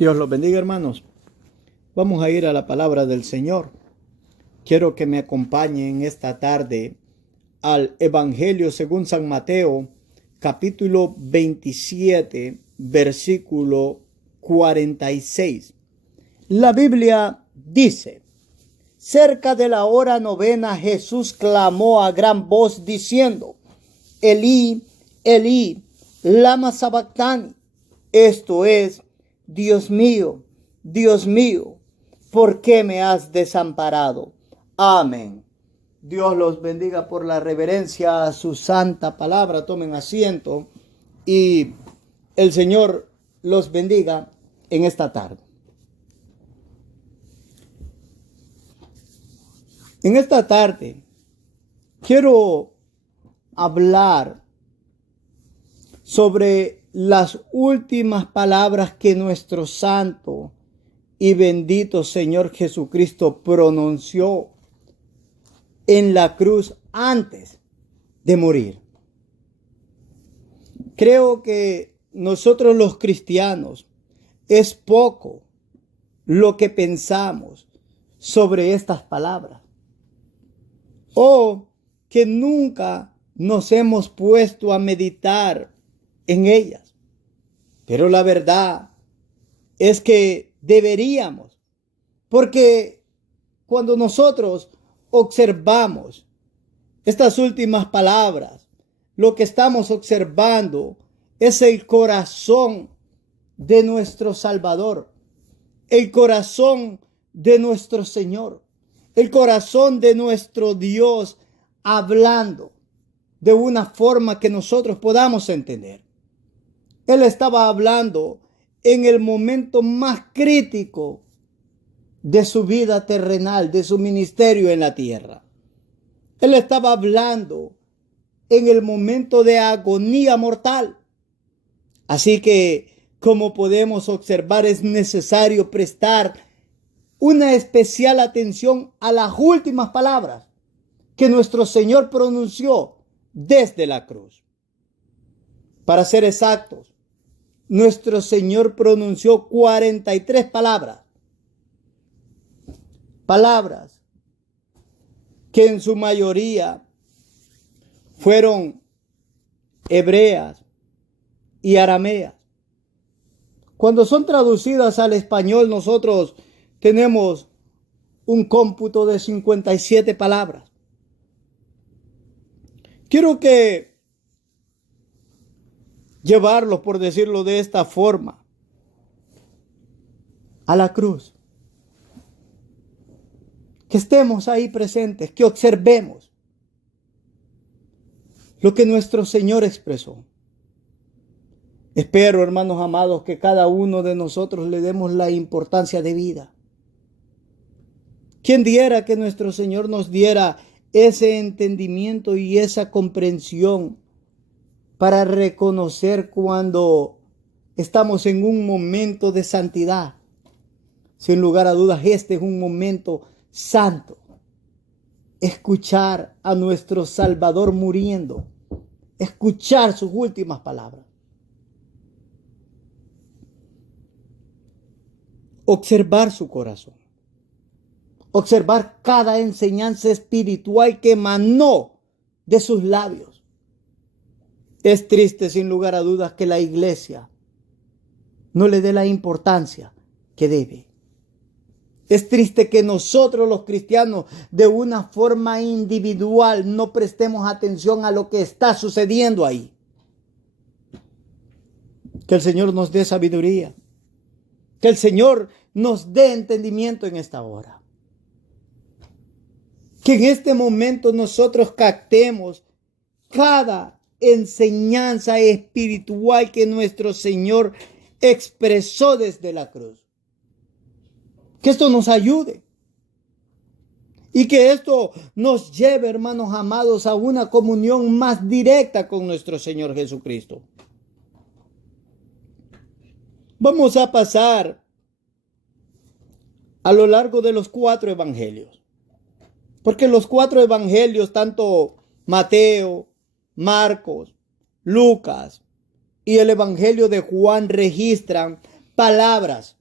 Dios los bendiga, hermanos. Vamos a ir a la palabra del Señor. Quiero que me acompañen esta tarde al Evangelio según San Mateo, capítulo 27, versículo 46. La Biblia dice: cerca de la hora novena, Jesús clamó a gran voz diciendo: Elí, Elí, lama sabactani. Esto es: Dios mío, ¿por qué me has desamparado? Amén. Dios los bendiga por la reverencia a su santa palabra. Tomen asiento y el Señor los bendiga en esta tarde. En esta tarde quiero hablar sobre las últimas palabras que nuestro santo y bendito Señor Jesucristo pronunció en la cruz antes de morir. Creo que nosotros los cristianos es poco lo que pensamos sobre estas palabras, o que nunca nos hemos puesto a meditar en ellas. Pero la verdad es que deberíamos, porque cuando nosotros observamos estas últimas palabras, lo que estamos observando es el corazón de nuestro Salvador, el corazón de nuestro Señor, el corazón de nuestro Dios hablando de una forma que nosotros podamos entender. Él estaba hablando en el momento más crítico de su vida terrenal, de su ministerio en la tierra. Él estaba hablando en el momento de agonía mortal. Así que, como podemos observar, es necesario prestar una especial atención a las últimas palabras que nuestro Señor pronunció desde la cruz. Para ser exactos, nuestro Señor pronunció 43 palabras. Palabras que en su mayoría fueron hebreas y arameas. Cuando son traducidas al español, nosotros tenemos un cómputo de 57 palabras. Quiero que llevarlos, por decirlo de esta forma, a la cruz. Que estemos ahí presentes, que observemos lo que nuestro Señor expresó. Espero, hermanos amados, que cada uno de nosotros le demos la importancia de vida. ¿Quién diera que nuestro Señor nos diera ese entendimiento y esa comprensión para reconocer cuando estamos en un momento de santidad? Sin lugar a dudas, este es un momento santo. Escuchar a nuestro Salvador muriendo, escuchar sus últimas palabras. Observar su corazón. Observar cada enseñanza espiritual que emanó de sus labios. Es triste, sin lugar a dudas, que la iglesia no le dé la importancia que debe. Es triste que nosotros los cristianos de una forma individual no prestemos atención a lo que está sucediendo ahí. Que el Señor nos dé sabiduría. Que el Señor nos dé entendimiento en esta hora. Que en este momento nosotros captemos cada enseñanza espiritual que nuestro Señor expresó desde la cruz. Que esto nos ayude. Y que esto nos lleve, hermanos amados, a una comunión más directa con nuestro Señor Jesucristo. Vamos a pasar a lo largo de los 4 evangelios. Porque los 4 evangelios, tanto Mateo, Marcos, Lucas y el evangelio de Juan, registran palabras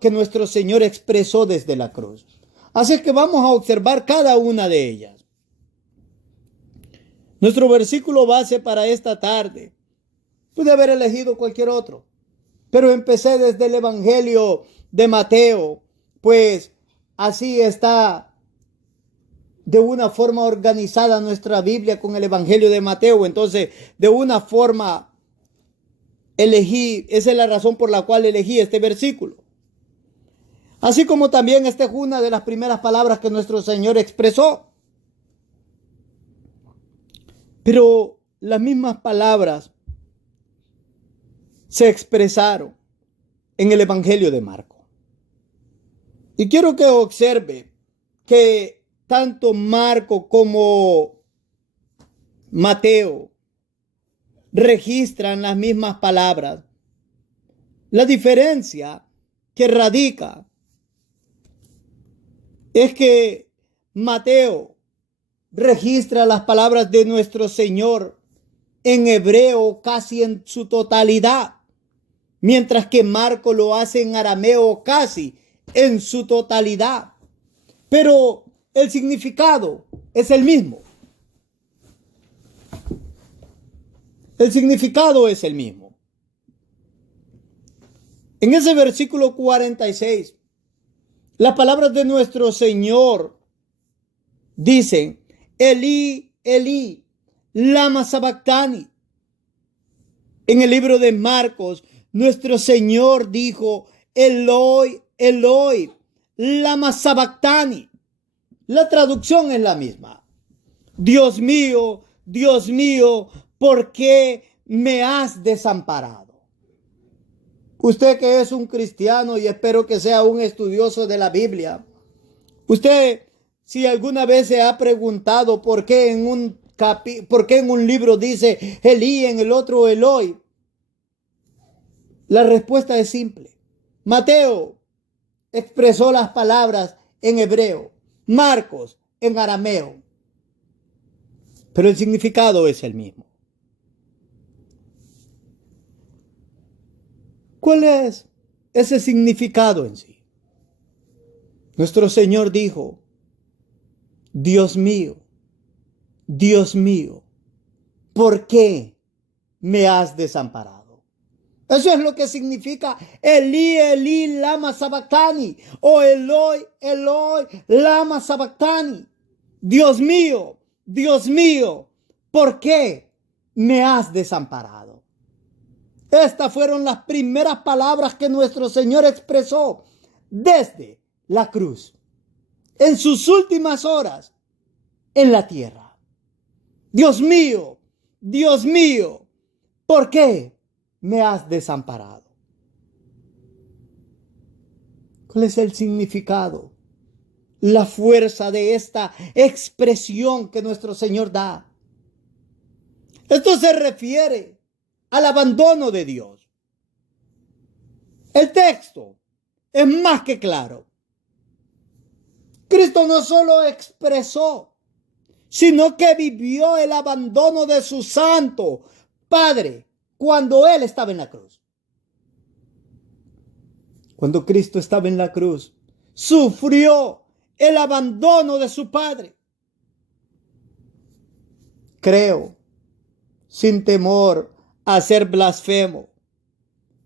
que nuestro Señor expresó desde la cruz. Así que vamos a observar cada una de ellas. Nuestro versículo base para esta tarde, pude haber elegido cualquier otro, pero empecé desde el Evangelio de Mateo, pues así está de una forma organizada nuestra Biblia con el Evangelio de Mateo. Entonces, de una forma esa es la razón por la cual elegí este versículo. Así como también esta es una de las primeras palabras que nuestro Señor expresó. Pero las mismas palabras se expresaron en el Evangelio de Marcos. Y quiero que observe que tanto Marcos como Mateo registran las mismas palabras. La diferencia que radica es que Mateo registra las palabras de nuestro Señor en hebreo casi en su totalidad, mientras que Marcos lo hace en arameo casi en su totalidad. Pero el significado es el mismo. El significado es el mismo. En ese versículo 46, las palabras de nuestro Señor dicen: Elí, Elí, lama sabactani. En el libro de Marcos, nuestro Señor dijo: Eloi, Eloi, lama sabactani. La traducción es la misma. Dios mío, ¿por qué me has desamparado? Usted que es un cristiano y espero que sea un estudioso de la Biblia, usted, si alguna vez se ha preguntado por qué en un libro dice Elí, en el otro Eloi, la respuesta es simple. Mateo expresó las palabras en hebreo, Marcos en arameo, pero el significado es el mismo. ¿Cuál es ese significado en sí? Nuestro Señor dijo: Dios mío, ¿por qué me has desamparado? Eso es lo que significa Elí, Elí, lama sabactani, o Eloi, Eloi, lama sabactani. Dios mío, ¿por qué me has desamparado? Estas fueron las primeras palabras que nuestro Señor expresó desde la cruz, en sus últimas horas en la tierra. Dios mío, ¿por qué me has desamparado? ¿Cuál es el significado? La fuerza de esta expresión que nuestro Señor da. Esto se refiere al abandono de Dios. El texto es más que claro. Cristo no solo expresó, sino que vivió el abandono de su Santo Padre cuando Él estaba en la cruz. Cuando Cristo estaba en la cruz, sufrió el abandono de su Padre. Creo, sin temor a ser blasfemo,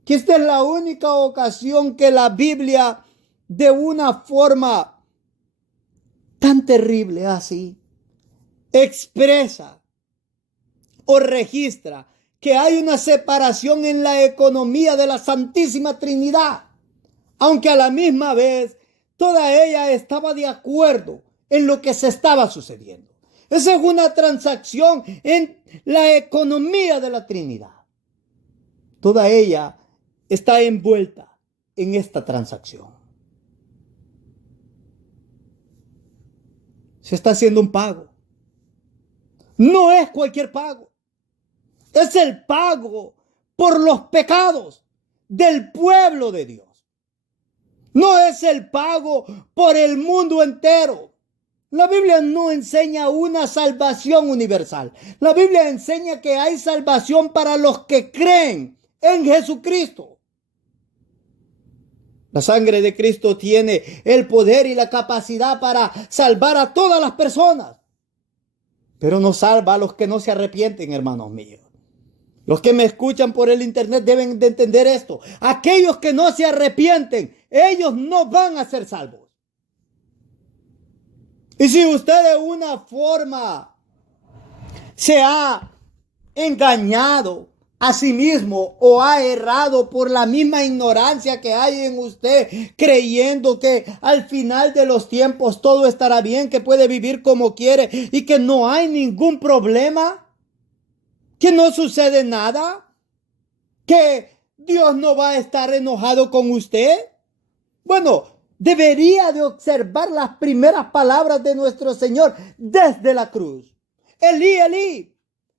que esta es la única ocasión que la Biblia, de una forma tan terrible así, expresa o registra que hay una separación en la economía de la Santísima Trinidad, aunque a la misma vez toda ella estaba de acuerdo en lo que se estaba sucediendo. Esa es una transacción en la economía de la Trinidad. Toda ella está envuelta en esta transacción. Se está haciendo un pago. No es cualquier pago. Es el pago por los pecados del pueblo de Dios. No es el pago por el mundo entero. La Biblia no enseña una salvación universal. La Biblia enseña que hay salvación para los que creen en Jesucristo. La sangre de Cristo tiene el poder y la capacidad para salvar a todas las personas, pero no salva a los que no se arrepienten, hermanos míos. Los que me escuchan por el internet deben de entender esto. Aquellos que no se arrepienten, ellos no van a ser salvos. Y si usted de una forma se ha engañado a sí mismo o ha errado por la misma ignorancia que hay en usted, creyendo que al final de los tiempos todo estará bien, que puede vivir como quiere y que no hay ningún problema, que no sucede nada, que Dios no va a estar enojado con usted. Bueno, debería de observar las primeras palabras de nuestro Señor desde la cruz. Elí, Elí,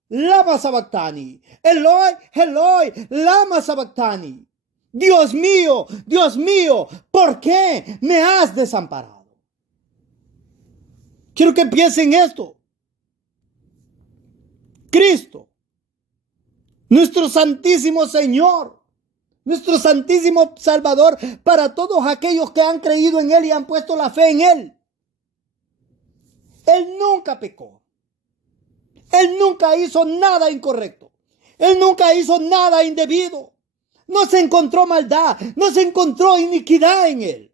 lama sabactani. Eloi, Eloi, lama sabactani. Dios mío, ¿por qué me has desamparado? Quiero que piensen esto. Cristo, nuestro santísimo Señor, nuestro santísimo Salvador, para todos aquellos que han creído en Él y han puesto la fe en Él. Él nunca pecó. Él nunca hizo nada incorrecto. Él nunca hizo nada indebido. No se encontró maldad, no se encontró iniquidad en Él.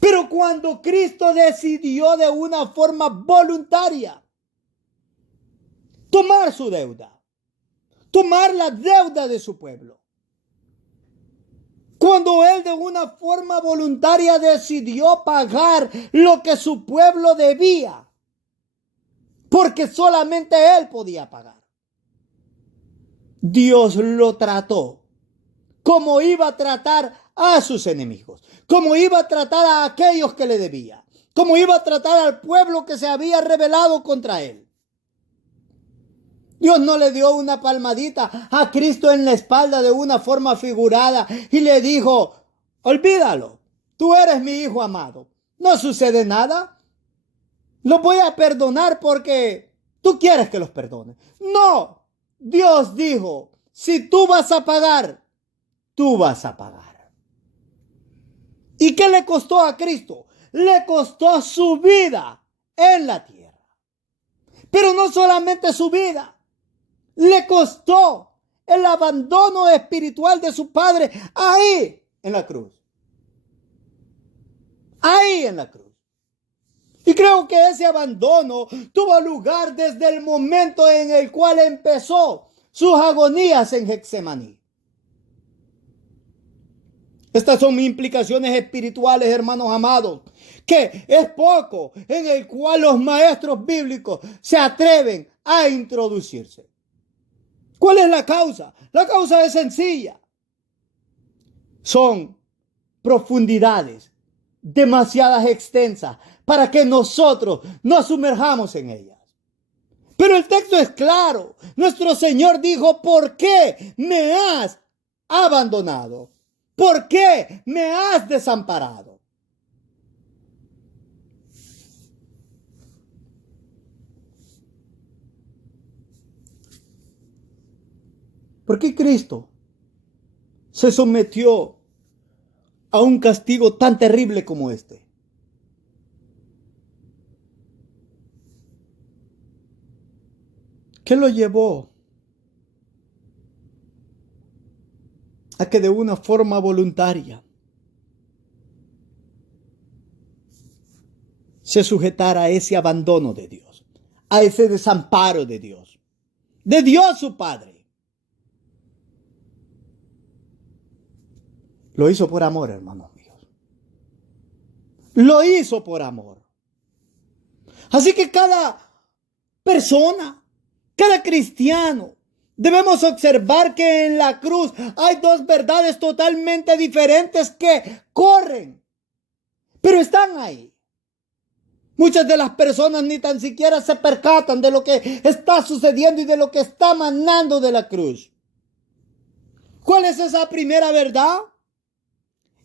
Pero cuando Cristo decidió de una forma voluntaria tomar su deuda, tomar la deuda de su pueblo, cuando Él de una forma voluntaria decidió pagar lo que su pueblo debía, porque solamente Él podía pagar, Dios lo trató como iba a tratar a sus enemigos, como iba a tratar a aquellos que le debía, como iba a tratar al pueblo que se había rebelado contra Él. Dios no le dio una palmadita a Cristo en la espalda de una forma figurada y le dijo: olvídalo, tú eres mi hijo amado, no sucede nada, lo voy a perdonar porque tú quieres que los perdone. No, Dios dijo: si tú vas a pagar, tú vas a pagar. ¿Y qué le costó a Cristo? Le costó su vida en la tierra. Pero no solamente su vida, le costó el abandono espiritual de su padre ahí en la cruz. Ahí en la cruz. Y creo que ese abandono tuvo lugar desde el momento en el cual empezó sus agonías en Getsemaní. Estas son implicaciones espirituales, hermanos amados, que es poco en el cual los maestros bíblicos se atreven a introducirse. ¿Cuál es la causa? La causa es sencilla. Son profundidades demasiadas extensas para que nosotros nos sumerjamos en ellas. Pero el texto es claro. Nuestro Señor dijo: ¿por qué me has abandonado? ¿Por qué me has desamparado? ¿Por qué Cristo se sometió a un castigo tan terrible como este? ¿Qué lo llevó a que de una forma voluntaria se sujetara a ese abandono de Dios, a ese desamparo de Dios su Padre? Lo hizo por amor, hermanos míos. Lo hizo por amor. Así que cada persona, cada cristiano, debemos observar que en la cruz hay dos verdades totalmente diferentes que corren, pero están ahí. Muchas de las personas ni tan siquiera se percatan de lo que está sucediendo y de lo que está manando de la cruz. ¿Cuál es esa primera verdad?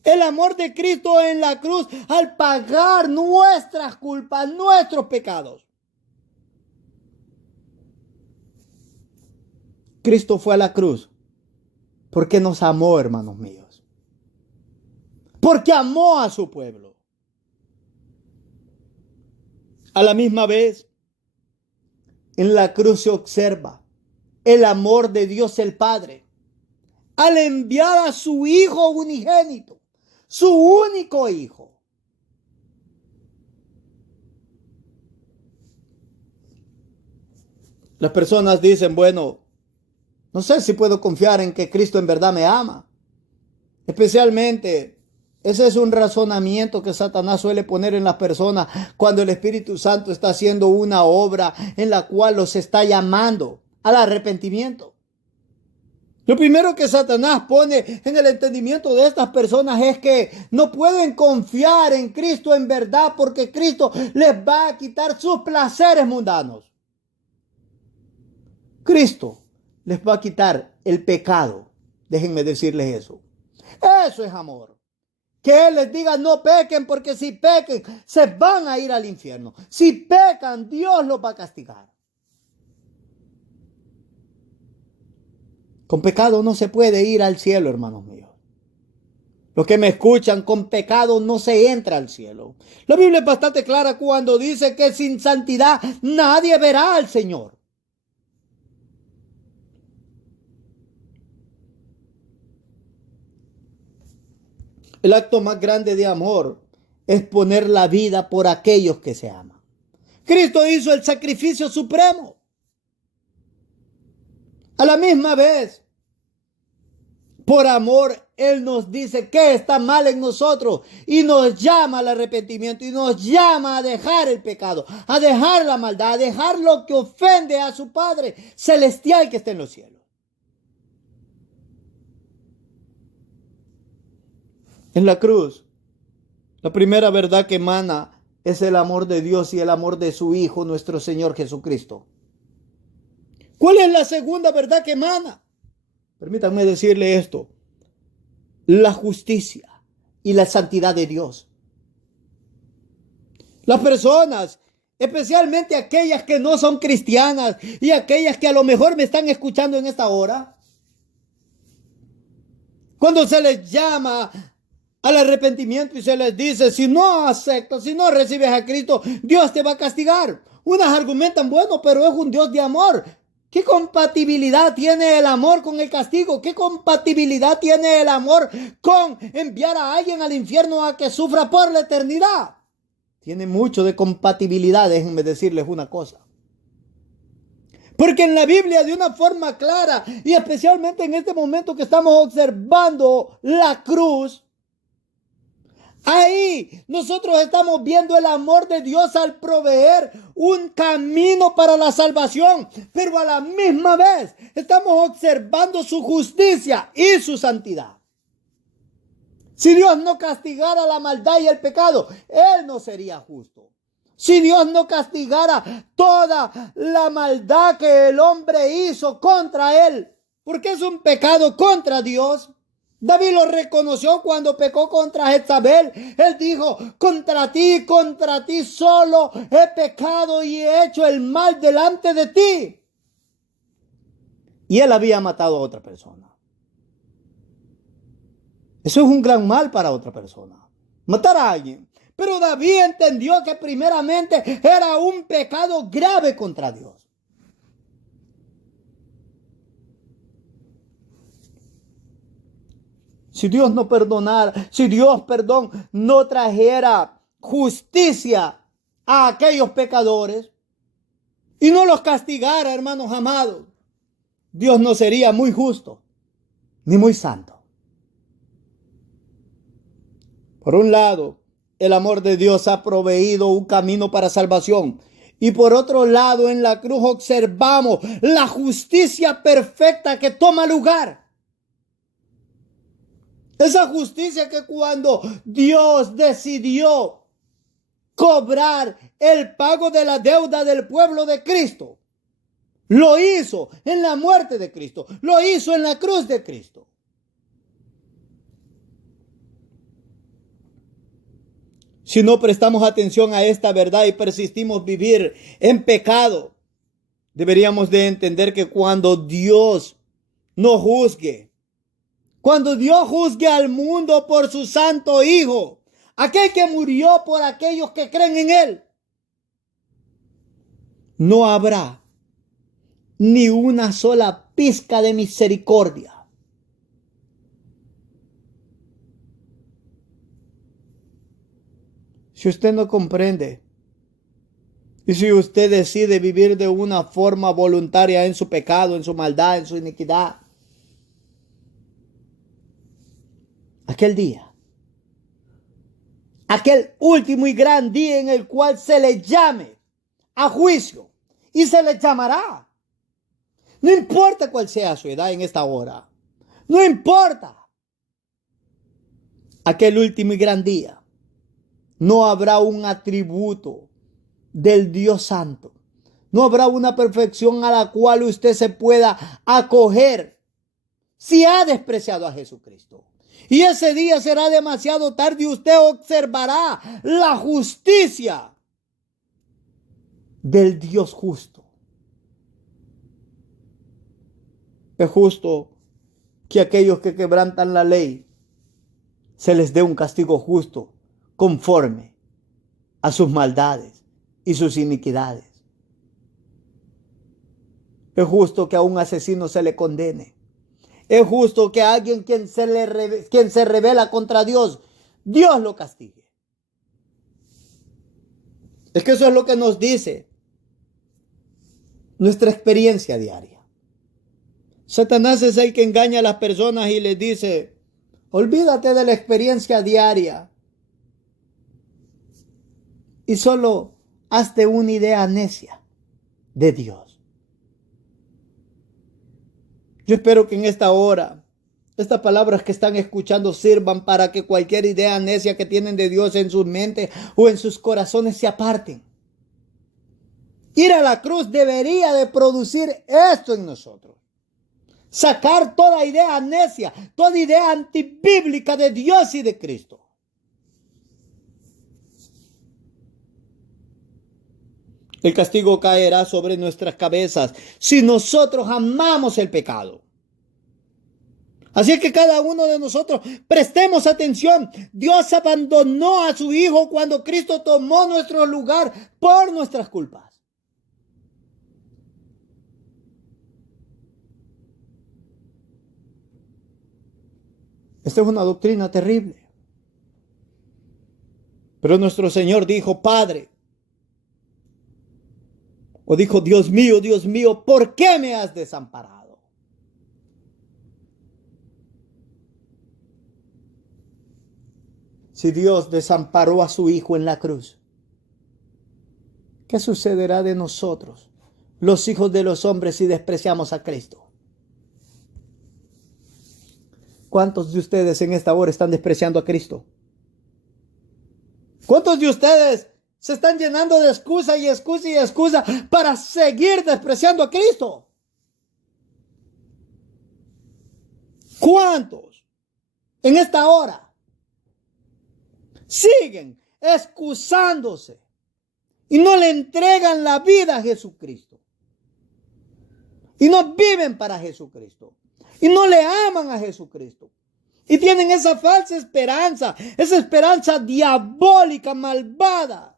El amor de Cristo en la cruz al pagar nuestras culpas, nuestros pecados. Cristo fue a la cruz porque nos amó, hermanos míos. porque amó a su pueblo. A la misma vez, en la cruz se observa el amor de Dios el Padre al enviar a su Hijo unigénito, su único Hijo. Las personas dicen, bueno, no sé si puedo confiar en que Cristo en verdad me ama. Especialmente, ese es un razonamiento que Satanás suele poner en las personas cuando el Espíritu Santo está haciendo una obra en la cual los está llamando al arrepentimiento. Lo primero que Satanás pone en el entendimiento de estas personas es que no pueden confiar en Cristo en verdad porque Cristo les va a quitar sus placeres mundanos. Cristo les va a quitar el pecado. Déjenme decirles eso. Eso es amor. Que Él les diga no pequen porque si pequen se van a ir al infierno. Si pecan, Dios los va a castigar. Con pecado no se puede ir al cielo, hermanos míos. Los que me escuchan, con pecado no se entra al cielo. La Biblia es bastante clara cuando dice que sin santidad nadie verá al Señor. El acto más grande de amor es poner la vida por aquellos que se aman. Cristo hizo el sacrificio supremo. A la misma vez, por amor, Él nos dice que está mal en nosotros y nos llama al arrepentimiento y nos llama a dejar el pecado, a dejar la maldad, a dejar lo que ofende a su Padre celestial que está en los cielos. En la cruz, la primera verdad que emana es el amor de Dios y el amor de su Hijo, nuestro Señor Jesucristo. ¿Cuál es la segunda verdad que emana? Permítanme decirle esto. La justicia y la santidad de Dios. Las personas, especialmente aquellas que no son cristianas y aquellas que a lo mejor me están escuchando en esta hora, cuando se les llama al arrepentimiento y se les dice, si no aceptas, si no recibes a Cristo, Dios te va a castigar. Unas argumentan, bueno, pero es un Dios de amor. ¿Qué compatibilidad tiene el amor con el castigo? ¿Qué compatibilidad tiene el amor con enviar a alguien al infierno a que sufra por la eternidad? Tiene mucho de compatibilidad, déjenme decirles una cosa. Porque en la Biblia de una forma clara y especialmente en este momento que estamos observando la cruz, ahí nosotros estamos viendo el amor de Dios al proveer un camino para la salvación, pero a la misma vez estamos observando su justicia y su santidad. Si Dios no castigara la maldad y el pecado, Él no sería justo. Si Dios no castigara toda la maldad que el hombre hizo contra Él, porque es un pecado contra Dios. David lo reconoció cuando pecó contra Jezabel. Él dijo, contra ti solo he pecado y he hecho el mal delante de ti. Y él había matado a otra persona. Eso es un gran mal para otra persona. Matar a alguien. Pero David entendió que primeramente era un pecado grave contra Dios. Si Dios no perdonara, si Dios, no trajera justicia a aquellos pecadores y no los castigara, hermanos amados, Dios no sería muy justo ni muy santo. Por un lado, el amor de Dios ha proveído un camino para salvación. Y por otro lado, en la cruz observamos la justicia perfecta que toma lugar. Esa justicia que cuando Dios decidió cobrar el pago de la deuda del pueblo de Cristo, lo hizo en la muerte de Cristo, lo hizo en la cruz de Cristo. Si no prestamos atención a esta verdad y persistimos vivir en pecado, deberíamos de entender que cuando Dios nos juzgue, Cuando Dios juzgue al mundo por su santo Hijo, aquel que murió por aquellos que creen en Él, no habrá ni una sola pizca de misericordia. Si usted no comprende y si usted decide vivir de una forma voluntaria en su pecado, en su maldad, en su iniquidad, aquel día, aquel último y gran día en el cual se le llame a juicio y se le llamará. No importa cuál sea su edad en esta hora. No importa. Aquel último y gran día. No habrá un atributo del Dios Santo. No habrá una perfección a la cual usted se pueda acoger si ha despreciado a Jesucristo. Y ese día será demasiado tarde y usted observará la justicia del Dios justo. Es justo que aquellos que quebrantan la ley se les dé un castigo justo conforme a sus maldades y sus iniquidades. Es justo que a un asesino se le condene. Es justo que a alguien quien se rebela contra Dios, Dios lo castigue. Es que eso es lo que nos dice nuestra experiencia diaria. Satanás es el que engaña a las personas y les dice: olvídate de la experiencia diaria y solo hazte una idea necia de Dios. Yo espero que en esta hora estas palabras que están escuchando sirvan para que cualquier idea necia que tienen de Dios en sus mentes o en sus corazones se aparten. Ir a la cruz debería de producir esto en nosotros. Sacar toda idea necia, toda idea antibíblica de Dios y de Cristo. El castigo caerá sobre nuestras cabezas si nosotros amamos el pecado. Así que cada uno de nosotros prestemos atención. Dios abandonó a su Hijo cuando Cristo tomó nuestro lugar por nuestras culpas. Esta es una doctrina terrible. Pero nuestro Señor dijo: Padre, o dijo: Dios mío, ¿por qué me has desamparado? Si Dios desamparó a su Hijo en la cruz, ¿qué sucederá de nosotros, los hijos de los hombres, si despreciamos a Cristo? ¿Cuántos de ustedes en esta hora están despreciando a Cristo? ¿Cuántos de ustedes se están llenando de excusa y excusa y excusa para seguir despreciando a Cristo? ¿Cuántos en esta hora siguen excusándose y no le entregan la vida a Jesucristo? Y no viven para Jesucristo. Y no le aman a Jesucristo. Y tienen esa falsa esperanza, esa esperanza diabólica, malvada,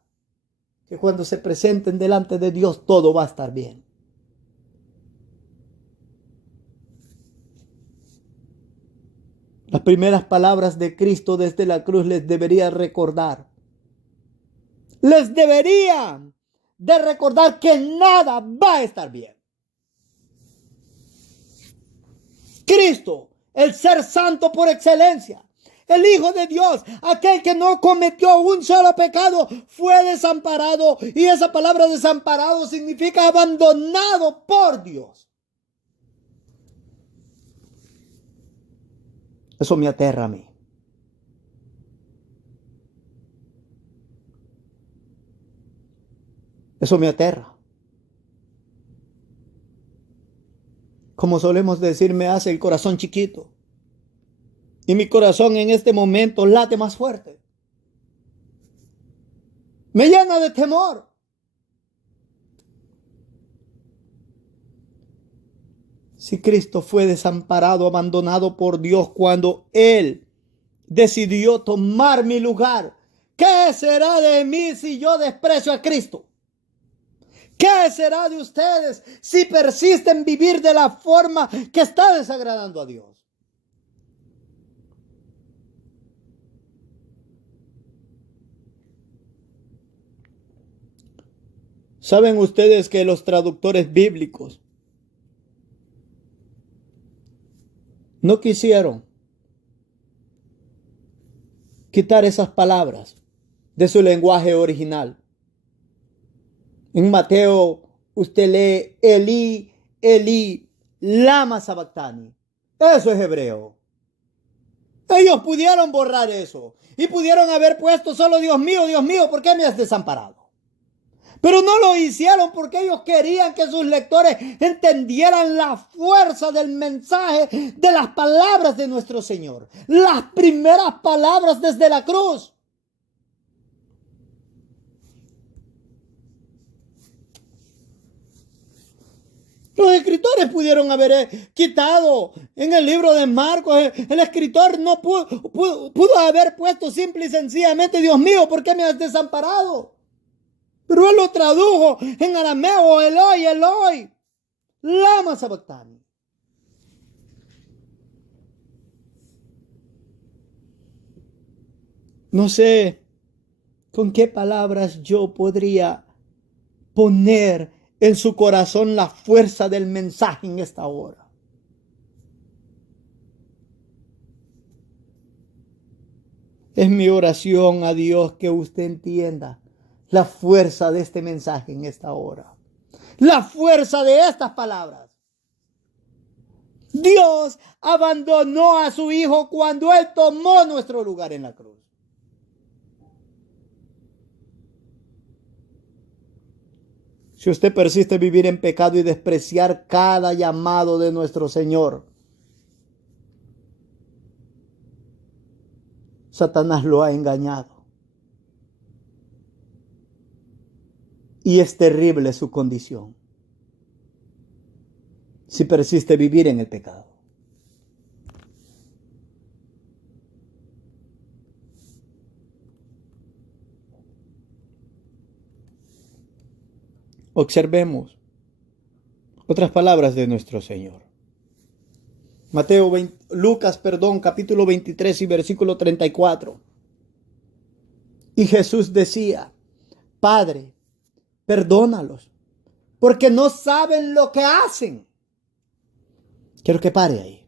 que cuando se presenten delante de Dios todo va a estar bien. Las primeras palabras de Cristo desde la cruz les debería recordar. Les deberían de recordar que nada va a estar bien. Cristo, el ser santo por excelencia, el Hijo de Dios, aquel que no cometió un solo pecado, fue desamparado. Y esa palabra desamparado significa abandonado por Dios. Eso me aterra a mí. Eso me aterra. Como solemos decir, me hace el corazón chiquito. Y mi corazón en este momento late más fuerte. Me llena de temor. si Cristo fue desamparado, abandonado por Dios cuando Él decidió tomar mi lugar, ¿qué será de mí si yo desprecio a Cristo? ¿Qué será de ustedes si persisten en vivir de la forma que está desagradando a Dios? ¿Saben ustedes que los traductores bíblicos no quisieron quitar esas palabras de su lenguaje original? En Mateo usted lee Elí, Elí, lama sabactani. Eso es hebreo. Ellos pudieron borrar eso y pudieron haber puesto solo Dios mío, ¿por qué me has desamparado? Pero no lo hicieron porque ellos querían que sus lectores entendieran la fuerza del mensaje de las palabras de nuestro Señor. Las primeras palabras desde la cruz. Los escritores pudieron haber quitado en el libro de Marcos. El escritor no pudo haber puesto simple y sencillamente, Dios mío, ¿por qué me has desamparado? Pero él lo tradujo en arameo, Eloi, Eloi, lama sabactani. No sé con qué palabras yo podría poner en su corazón la fuerza del mensaje en esta hora. Es mi oración a Dios que usted entienda la fuerza de este mensaje en esta hora. La fuerza de estas palabras. Dios abandonó a su Hijo cuando Él tomó nuestro lugar en la cruz. Si usted persiste en vivir en pecado y despreciar cada llamado de nuestro Señor, Satanás lo ha engañado. Y es terrible su condición si persiste vivir en el pecado. Observemos otras palabras de nuestro Señor. Lucas, capítulo 23 y versículo 34. Y Jesús decía, Padre, perdónalos, porque no saben lo que hacen. Quiero que pare ahí.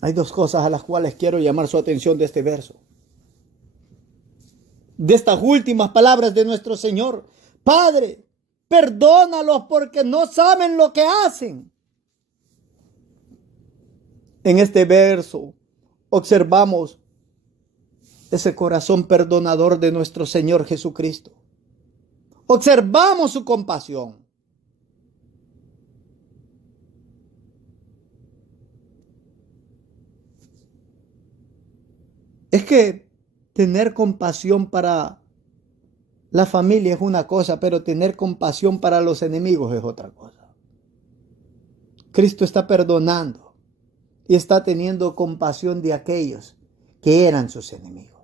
Hay dos cosas a las cuales quiero llamar su atención de este verso. De estas últimas palabras de nuestro Señor. Padre, perdónalos porque no saben lo que hacen. En este verso observamos ese corazón perdonador de nuestro Señor Jesucristo. Observamos su compasión. Es que tener compasión para la familia es una cosa, pero tener compasión para los enemigos es otra cosa. Cristo está perdonando y está teniendo compasión de aquellos que eran sus enemigos.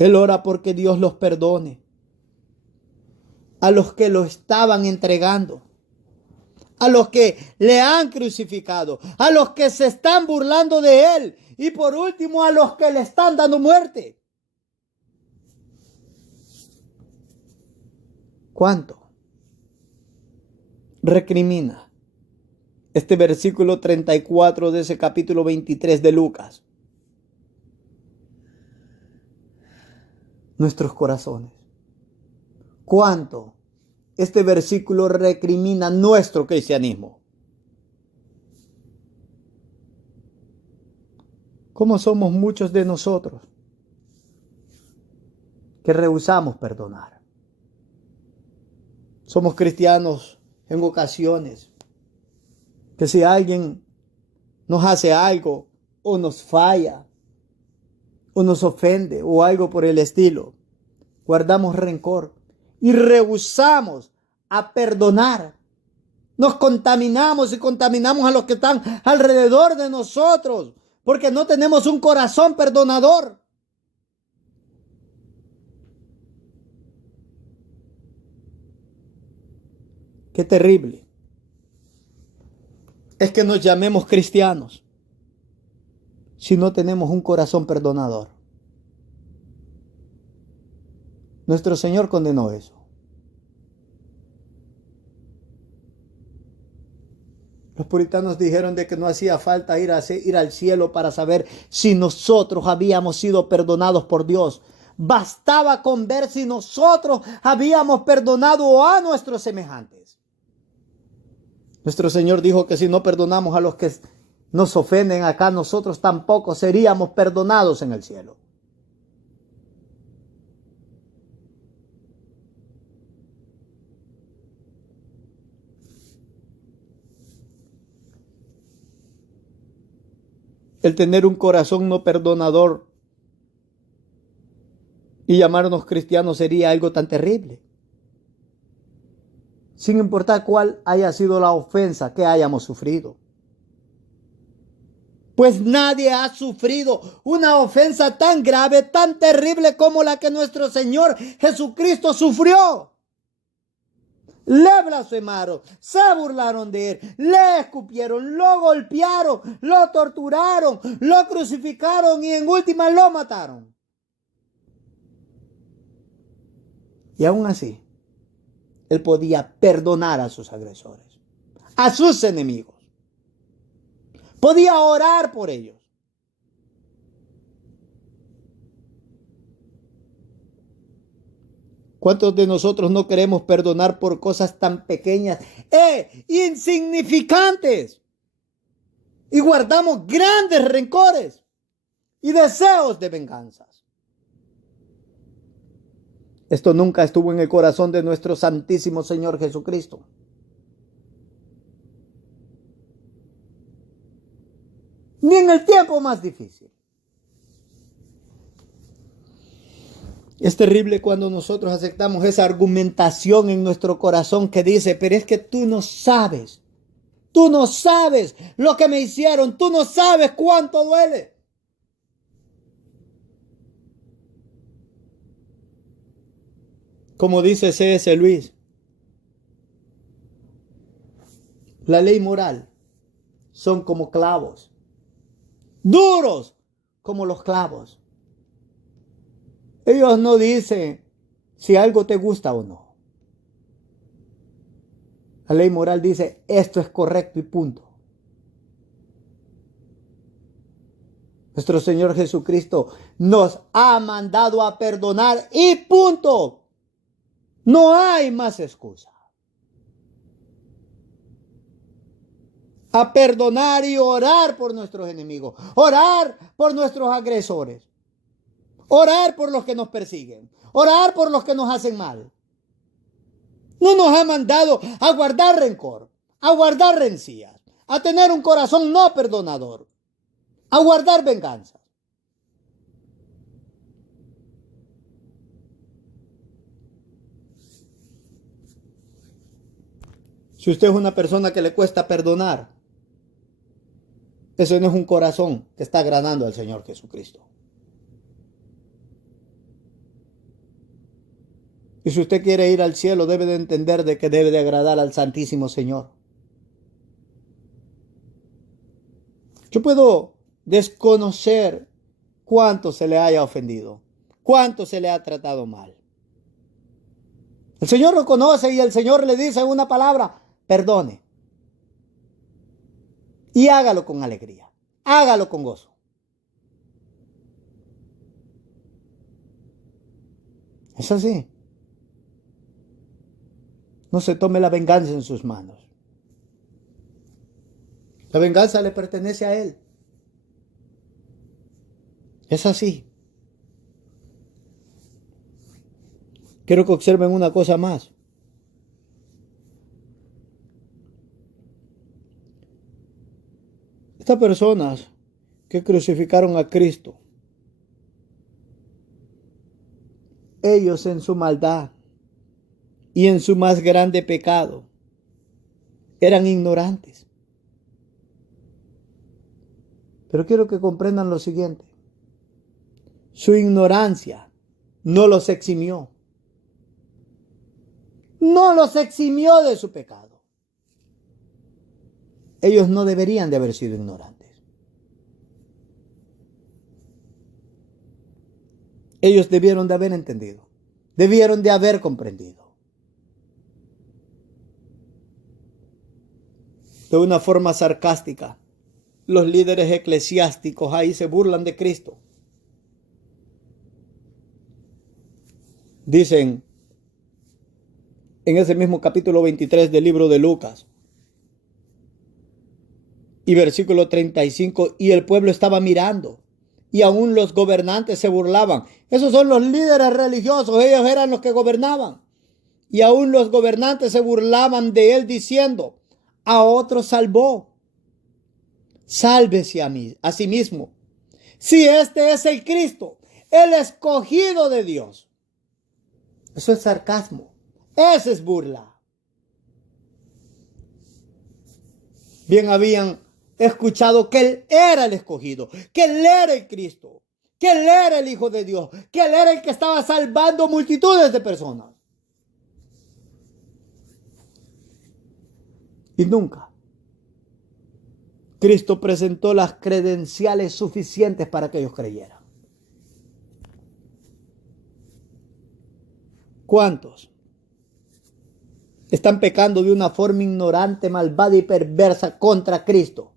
Él ora porque Dios los perdone a los que lo estaban entregando, a los que le han crucificado, a los que se están burlando de él y por último a los que le están dando muerte. ¿Cuánto recrimina este versículo 34 de ese capítulo 23 de Lucas nuestros corazones? ¿Cuánto este versículo recrimina nuestro cristianismo? ¿Cómo somos muchos de nosotros que rehusamos perdonar? Somos cristianos en ocasiones que si alguien nos hace algo o nos falla o nos ofende o algo por el estilo, guardamos rencor y rehusamos a perdonar, nos contaminamos y contaminamos a los que están alrededor de nosotros, porque no tenemos un corazón perdonador. Qué terrible es que nos llamemos cristianos si no tenemos un corazón perdonador. Nuestro Señor condenó eso. Los puritanos dijeron de que no hacía falta ir al cielo para saber si nosotros habíamos sido perdonados por Dios. Bastaba con ver si nosotros habíamos perdonado a nuestros semejantes. Nuestro Señor dijo que si no perdonamos a los que nos ofenden acá, nosotros tampoco seríamos perdonados en el cielo. El tener un corazón no perdonador y llamarnos cristianos sería algo tan terrible. Sin importar cuál haya sido la ofensa que hayamos sufrido. Pues nadie ha sufrido una ofensa tan grave, tan terrible como la que nuestro Señor Jesucristo sufrió. Le blasfemaron, se burlaron de él, le escupieron, lo golpearon, lo torturaron, lo crucificaron y en última lo mataron. Y aún así, él podía perdonar a sus agresores, a sus enemigos. Podía orar por ellos. ¿Cuántos de nosotros no queremos perdonar por cosas tan pequeñas e insignificantes? Y guardamos grandes rencores y deseos de venganzas. Esto nunca estuvo en el corazón de nuestro Santísimo Señor Jesucristo. Ni en el tiempo más difícil. Es terrible cuando nosotros aceptamos esa argumentación en nuestro corazón que dice, pero es que tú no sabes lo que me hicieron, tú no sabes cuánto duele. Como dice C.S. Lewis, la ley moral son como clavos, duros como los clavos. Ellos no dicen si algo te gusta o no. La ley moral dice, esto es correcto y punto. Nuestro Señor Jesucristo nos ha mandado a perdonar y punto. No hay más excusa. A perdonar y orar por nuestros enemigos. Orar por nuestros agresores. Orar por los que nos persiguen. Orar por los que nos hacen mal. No nos ha mandado a guardar rencor, a guardar rencillas, a tener un corazón no perdonador, a guardar venganzas. Si usted es una persona que le cuesta perdonar, eso no es un corazón que está agradando al Señor Jesucristo. Y si usted quiere ir al cielo, debe de entender de que debe de agradar al Santísimo Señor. Yo puedo desconocer cuánto se le haya ofendido, cuánto se le ha tratado mal. El Señor lo conoce y el Señor le dice una palabra, perdone. Y hágalo con alegría, hágalo con gozo. Es así. No se tome la venganza en sus manos. La venganza le pertenece a Él. Es así. Quiero que observen una cosa más. Estas personas que crucificaron a Cristo, ellos en su maldad y en su más grande pecado eran ignorantes. Pero quiero que comprendan lo siguiente. Su ignorancia no los eximió. No los eximió de su pecado. Ellos no deberían de haber sido ignorantes. Ellos debieron de haber entendido. Debieron de haber comprendido. De una forma sarcástica, los líderes eclesiásticos ahí se burlan de Cristo. Dicen en ese mismo capítulo 23 del libro de Lucas y versículo 35, y el pueblo estaba mirando y aún los gobernantes se burlaban. Esos son los líderes religiosos, ellos eran los que gobernaban. Y aún los gobernantes se burlaban de él diciendo: a otro salvó, sálvese a sí mismo, si este es el Cristo, el escogido de Dios. Eso es sarcasmo, eso es burla. Bien habían escuchado que él era el escogido, que él era el Cristo, que él era el Hijo de Dios, que él era el que estaba salvando multitudes de personas. Y nunca Cristo presentó las credenciales suficientes para que ellos creyeran. ¿Cuántos están pecando de una forma ignorante, malvada y perversa contra Cristo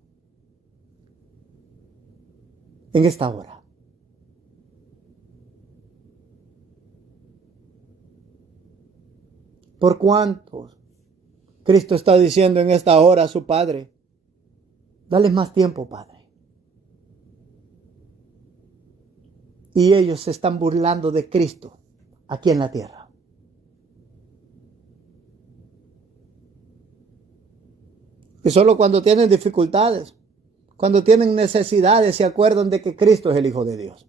en esta hora? ¿Por cuántos Cristo está diciendo en esta hora a su Padre: dales más tiempo, Padre? Y ellos se están burlando de Cristo aquí en la tierra. Y solo cuando tienen dificultades, cuando tienen necesidades, se acuerdan de que Cristo es el Hijo de Dios.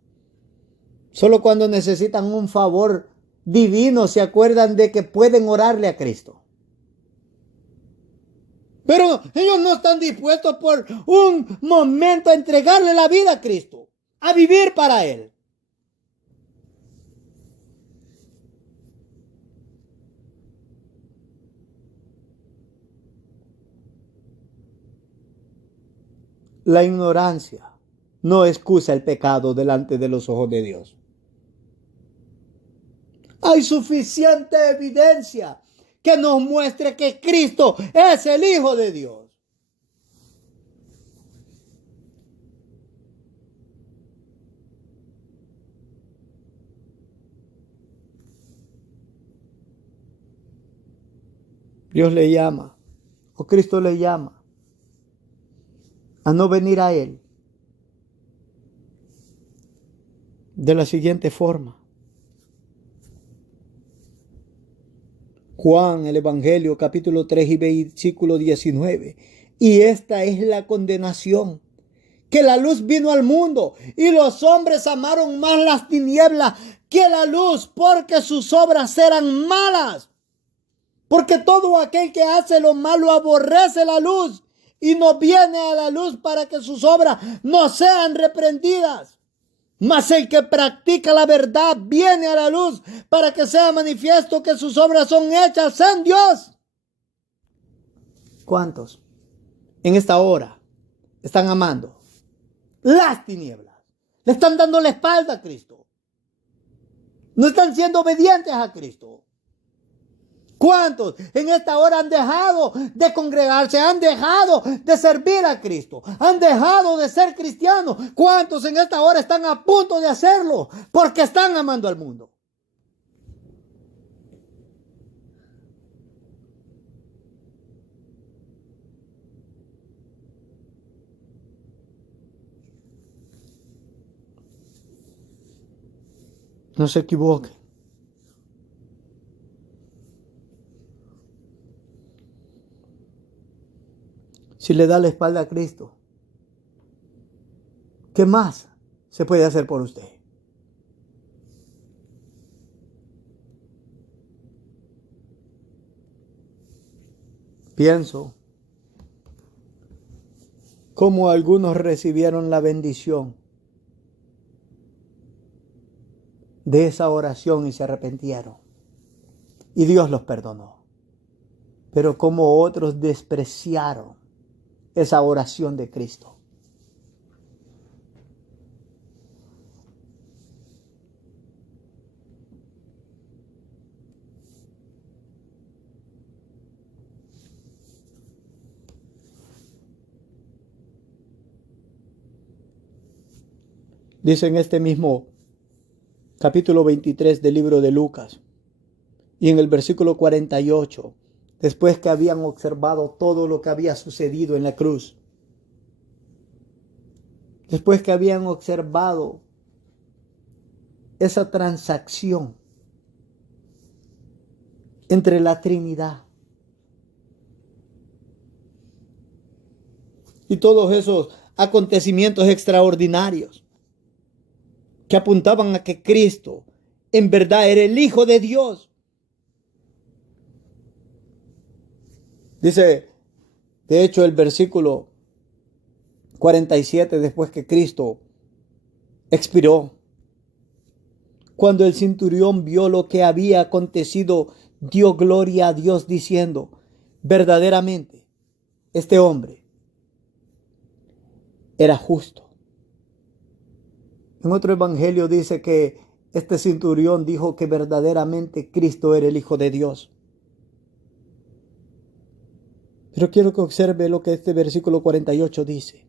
Solo cuando necesitan un favor divino, se acuerdan de que pueden orarle a Cristo. Pero ellos no están dispuestos por un momento a entregarle la vida a Cristo, a vivir para Él. La ignorancia no excusa el pecado delante de los ojos de Dios. Hay suficiente evidencia que nos muestre que Cristo es el Hijo de Dios. Dios le llama, o Cristo le llama, a no venir a Él de la siguiente forma. Juan, el Evangelio, capítulo 3 y versículo 19. Y esta es la condenación, que la luz vino al mundo y los hombres amaron más las tinieblas que la luz, porque sus obras eran malas. Porque todo aquel que hace lo malo aborrece la luz y no viene a la luz para que sus obras no sean reprendidas. Mas el que practica la verdad viene a la luz para que sea manifiesto que sus obras son hechas en Dios. ¿Cuántos en esta hora están amando las tinieblas? Le están dando la espalda a Cristo. No están siendo obedientes a Cristo. ¿Cuántos en esta hora han dejado de congregarse? Han dejado de servir a Cristo. Han dejado de ser cristianos. ¿Cuántos en esta hora están a punto de hacerlo? Porque están amando al mundo. No se equivoquen. Si le da la espalda a Cristo, ¿qué más se puede hacer por usted? Pienso cómo algunos recibieron la bendición de esa oración y se arrepintieron. Y Dios los perdonó. Pero como otros despreciaron esa oración de Cristo. Dice en este mismo capítulo 23 del libro de Lucas y en el versículo 48, después que habían observado todo lo que había sucedido en la cruz, después que habían observado esa transacción entre la Trinidad y todos esos acontecimientos extraordinarios que apuntaban a que Cristo en verdad era el Hijo de Dios. Dice, de hecho, el versículo 47, después que Cristo expiró, cuando el centurión vio lo que había acontecido, dio gloria a Dios diciendo, verdaderamente, este hombre era justo. En otro evangelio dice que este centurión dijo que verdaderamente Cristo era el Hijo de Dios. Pero quiero que observe lo que este versículo 48 dice.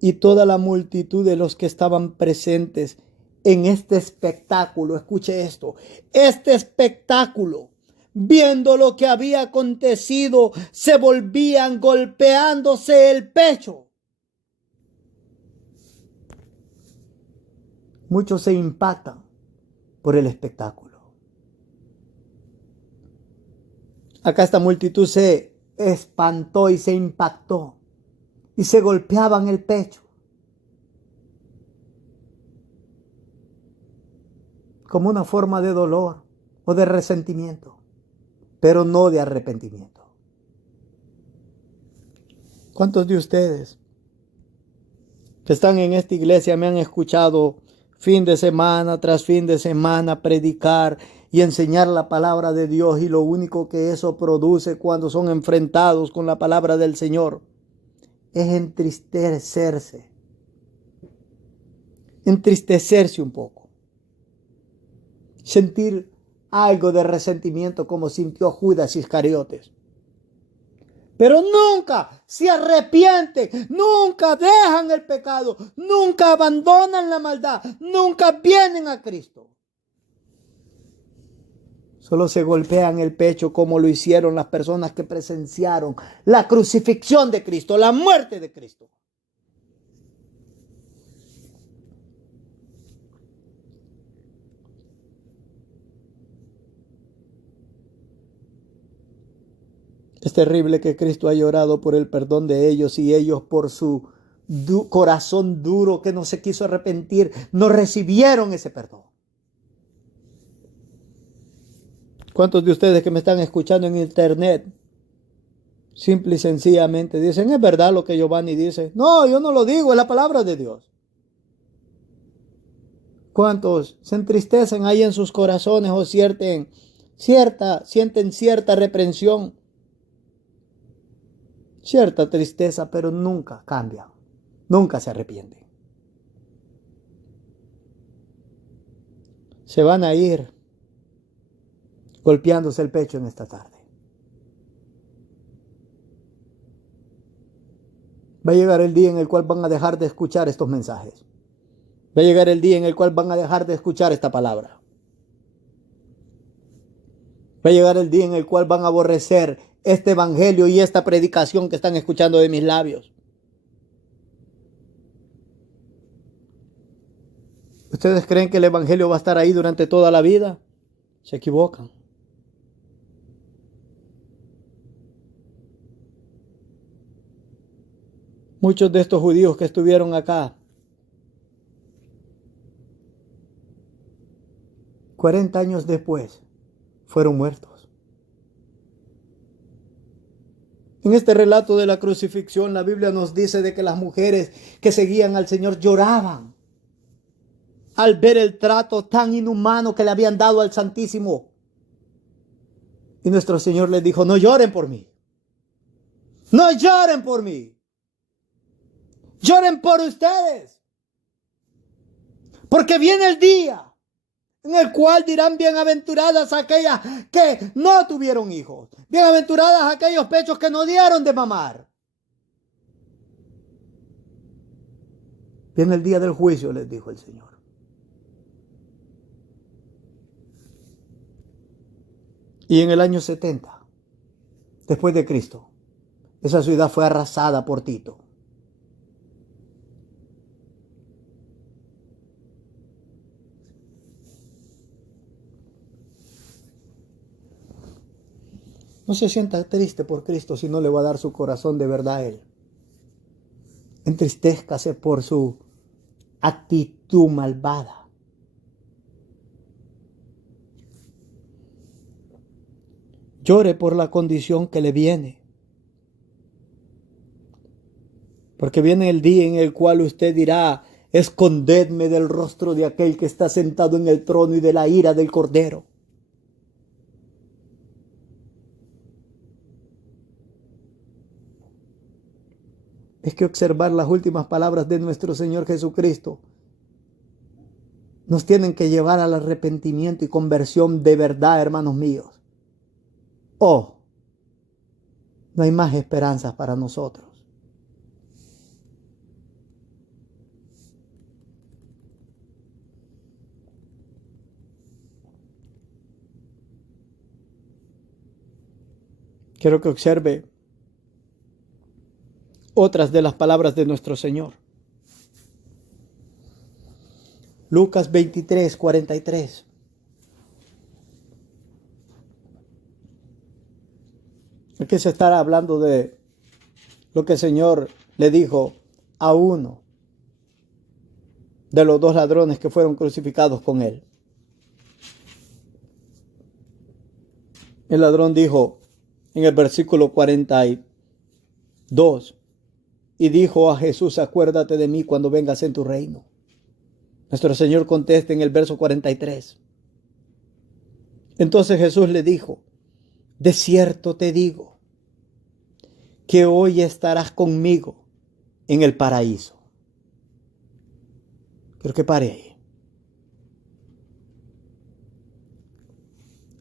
Y toda la multitud de los que estaban presentes en este espectáculo, escuche esto, este espectáculo, viendo lo que había acontecido, se volvían golpeándose el pecho. Muchos se impactan por el espectáculo. Acá esta multitud se espantó y se impactó y se golpeaban el pecho como una forma de dolor o de resentimiento, pero no de arrepentimiento. ¿Cuántos de ustedes que están en esta iglesia me han escuchado fin de semana tras fin de semana predicar y enseñar la palabra de Dios, y lo único que eso produce cuando son enfrentados con la palabra del Señor es entristecerse un poco, sentir algo de resentimiento como sintió Judas Iscariotes? Pero nunca se arrepienten, nunca dejan el pecado, nunca abandonan la maldad, nunca vienen a Cristo. Solo se golpean el pecho como lo hicieron las personas que presenciaron la crucifixión de Cristo, la muerte de Cristo. Es terrible que Cristo haya orado por el perdón de ellos y ellos por su corazón duro que no se quiso arrepentir, no recibieron ese perdón. ¿Cuántos de ustedes que me están escuchando en internet simple y sencillamente dicen, es verdad lo que Giovanni dice? No, yo no lo digo, es la palabra de Dios. ¿Cuántos se entristecen ahí en sus corazones o sienten cierta reprensión, cierta tristeza, pero nunca cambian, nunca se arrepienten? Se van a ir golpeándose el pecho en esta tarde. Va a llegar el día en el cual van a dejar de escuchar estos mensajes. Va a llegar el día en el cual van a dejar de escuchar esta palabra. Va a llegar el día en el cual van a aborrecer este evangelio y esta predicación que están escuchando de mis labios. ¿Ustedes creen que el evangelio va a estar ahí durante toda la vida? Se equivocan. Muchos de estos judíos que estuvieron acá 40 años después fueron muertos. En este relato de la crucifixión, la Biblia nos dice de que las mujeres que seguían al Señor lloraban al ver el trato tan inhumano que le habían dado al Santísimo. Y nuestro Señor les dijo: no lloren por mí. No lloren por mí. Lloren por ustedes. Porque viene el día en el cual dirán: bienaventuradas aquellas que no tuvieron hijos. Bienaventuradas aquellos pechos que no dieron de mamar. Viene el día del juicio, les dijo el Señor. Y en el año 70, después de Cristo, esa ciudad fue arrasada por Tito. No se sienta triste por Cristo si no le va a dar su corazón de verdad a Él. Entristézcase por su actitud malvada. Llore por la condición que le viene. Porque viene el día en el cual usted dirá: escondedme del rostro de aquel que está sentado en el trono y de la ira del Cordero. Es que observar las últimas palabras de nuestro Señor Jesucristo nos tienen que llevar al arrepentimiento y conversión de verdad, hermanos míos. Oh, no hay más esperanzas para nosotros. Quiero que observe otras de las palabras de nuestro Señor. Lucas 23, 43. Aquí se estará hablando de lo que el Señor le dijo a uno de los dos ladrones que fueron crucificados con Él. El ladrón dijo en el versículo 42, y dijo a Jesús: acuérdate de mí cuando vengas en tu reino. Nuestro Señor contesta en el verso 43. Entonces Jesús le dijo: de cierto te digo que hoy estarás conmigo en el paraíso. Quiero que pare ahí.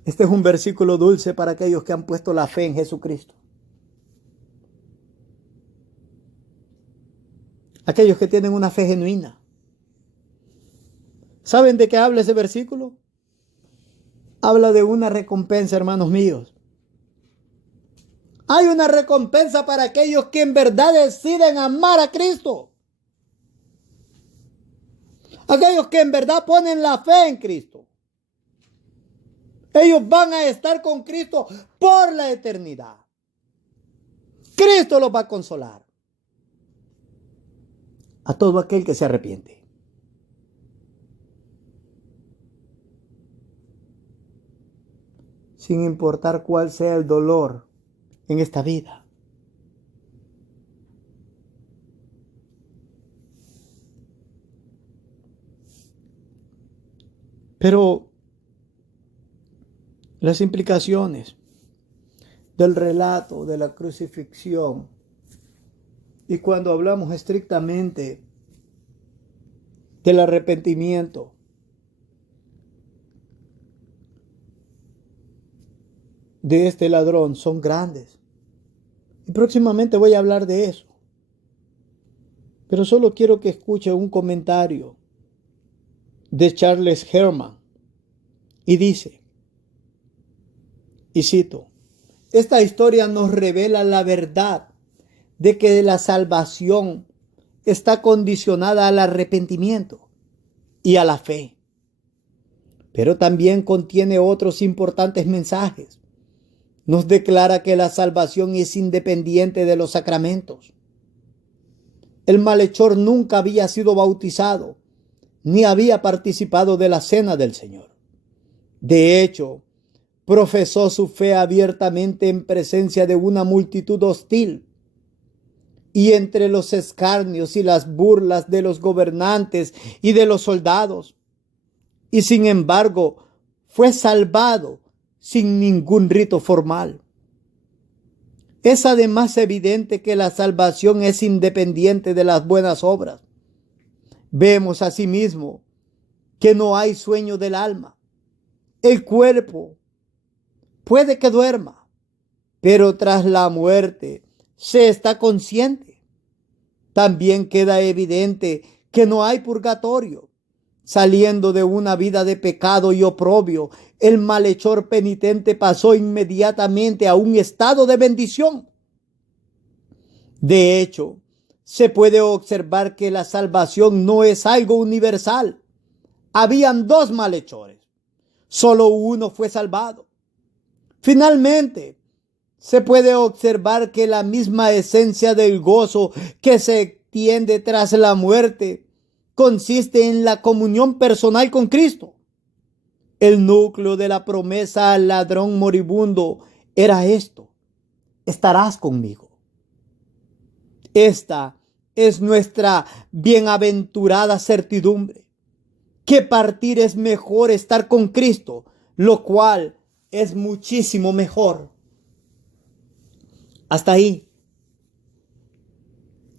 Este es un versículo dulce para aquellos que han puesto la fe en Jesucristo. Aquellos que tienen una fe genuina. ¿Saben de qué habla ese versículo? Habla de una recompensa, hermanos míos. Hay una recompensa para aquellos que en verdad deciden amar a Cristo. Aquellos que en verdad ponen la fe en Cristo. Ellos van a estar con Cristo por la eternidad. Cristo los va a consolar. A todo aquel que se arrepiente. Sin importar cuál sea el dolor en esta vida. Pero las implicaciones del relato de la crucifixión, y cuando hablamos estrictamente del arrepentimiento, de este ladrón, son grandes. Y próximamente voy a hablar de eso. Pero solo quiero que escuche un comentario de Charles Herman. Y dice, y cito: esta historia nos revela la verdad de que la salvación está condicionada al arrepentimiento y a la fe. Pero también contiene otros importantes mensajes. Nos declara que la salvación es independiente de los sacramentos. El malhechor nunca había sido bautizado, ni había participado de la cena del Señor. De hecho, profesó su fe abiertamente en presencia de una multitud hostil y entre los escarnios y las burlas de los gobernantes y de los soldados. Y sin embargo, fue salvado sin ningún rito formal. Es además evidente que la salvación es independiente de las buenas obras. Vemos asimismo que no hay sueño del alma. El cuerpo puede que duerma, pero tras la muerte se está consciente. También queda evidente que no hay purgatorio. Saliendo de una vida de pecado y oprobio, el malhechor penitente pasó inmediatamente a un estado de bendición. De hecho, se puede observar que la salvación no es algo universal. Habían dos malhechores, solo uno fue salvado. Finalmente, se puede observar que la misma esencia del gozo que se extiende tras la muerte consiste en la comunión personal con Cristo. El núcleo de la promesa al ladrón moribundo era esto: estarás conmigo. Esta es nuestra bienaventurada certidumbre, que partir es mejor estar con Cristo, lo cual es muchísimo mejor. Hasta ahí.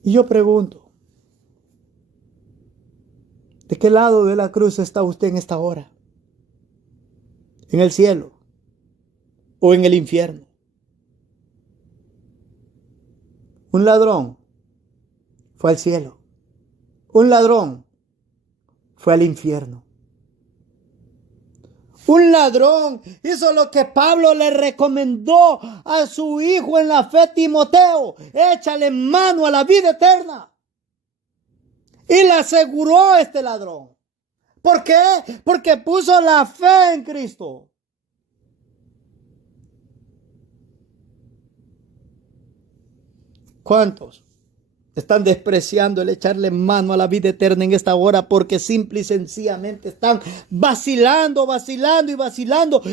Y yo pregunto, ¿de qué lado de la cruz está usted en esta hora? ¿En el cielo o en el infierno? Un ladrón fue al cielo. Un ladrón fue al infierno. Un ladrón hizo lo que Pablo le recomendó a su hijo en la fe, Timoteo: échale mano a la vida eterna. Y le aseguró este ladrón. ¿Por qué? Porque puso la fe en Cristo. ¿Cuántos están despreciando el echarle mano a la vida eterna en esta hora porque simple y sencillamente están vacilando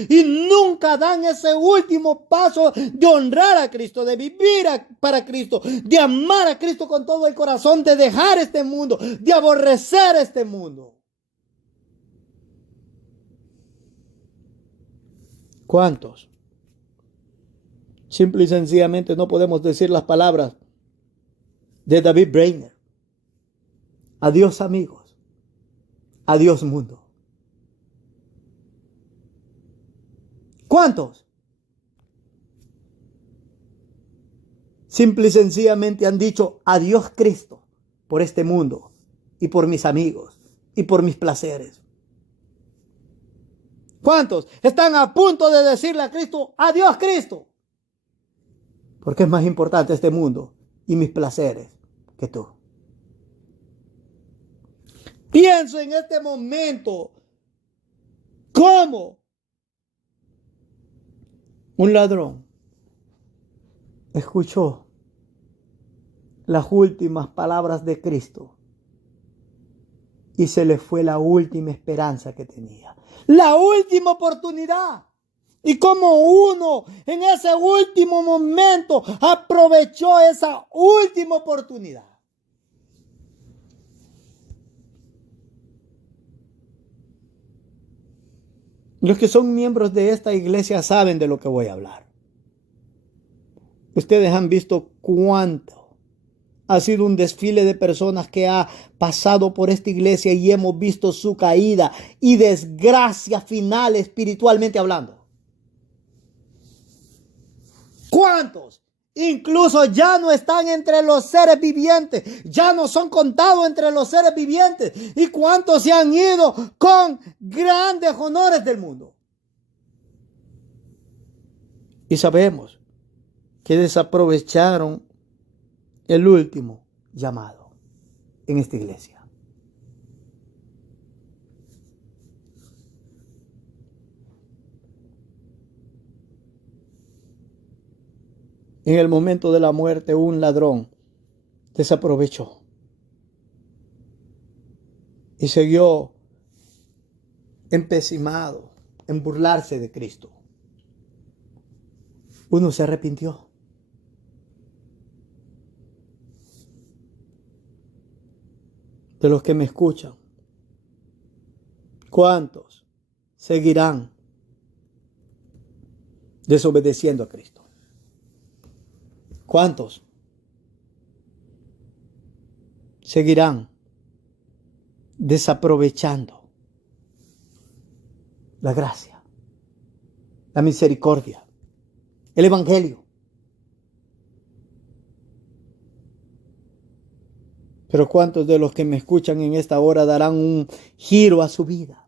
y nunca dan ese último paso de honrar a Cristo, de vivir para Cristo, de amar a Cristo con todo el corazón, de dejar este mundo, de aborrecer este mundo? ¿Cuántos? Simple y sencillamente no podemos decir las palabras de David Brainerd: adiós amigos, adiós mundo. ¿Cuántos simple y sencillamente han dicho adiós Cristo por este mundo y por mis amigos y por mis placeres? ¿Cuántos están a punto de decirle a Cristo adiós Cristo, porque es más importante este mundo y mis placeres que tú? Pienso en este momento cómo un ladrón escuchó las últimas palabras de Cristo y se le fue la última esperanza que tenía, la última oportunidad. Y como uno en ese último momento aprovechó esa última oportunidad. Los que son miembros de esta iglesia saben de lo que voy a hablar. Ustedes han visto cuánto ha sido un desfile de personas que ha pasado por esta iglesia y hemos visto su caída y desgracia final espiritualmente hablando. ¿Cuántos incluso ya no están entre los seres vivientes? Ya no son contados entre los seres vivientes. ¿Y cuántos se han ido con grandes honores del mundo? Y sabemos que desaprovecharon el último llamado en esta iglesia. En el momento de la muerte, un ladrón desaprovechó y siguió empecinado en burlarse de Cristo. Uno se arrepintió. De los que me escuchan, ¿cuántos seguirán desobedeciendo a Cristo? ¿Cuántos seguirán desaprovechando la gracia, la misericordia, el evangelio? Pero ¿cuántos de los que me escuchan en esta hora darán un giro a su vida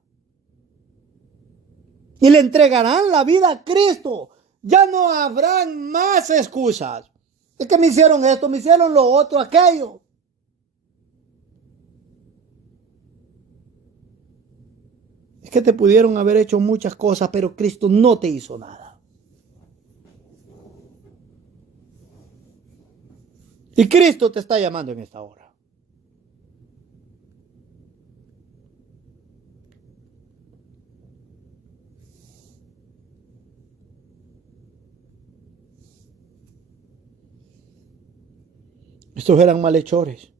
y le entregarán la vida a Cristo? Ya no habrán más excusas. Es que me hicieron esto, me hicieron lo otro, aquello. Es que te pudieron haber hecho muchas cosas, pero Cristo no te hizo nada. Y Cristo te está llamando en esta hora. Estos eran malhechores.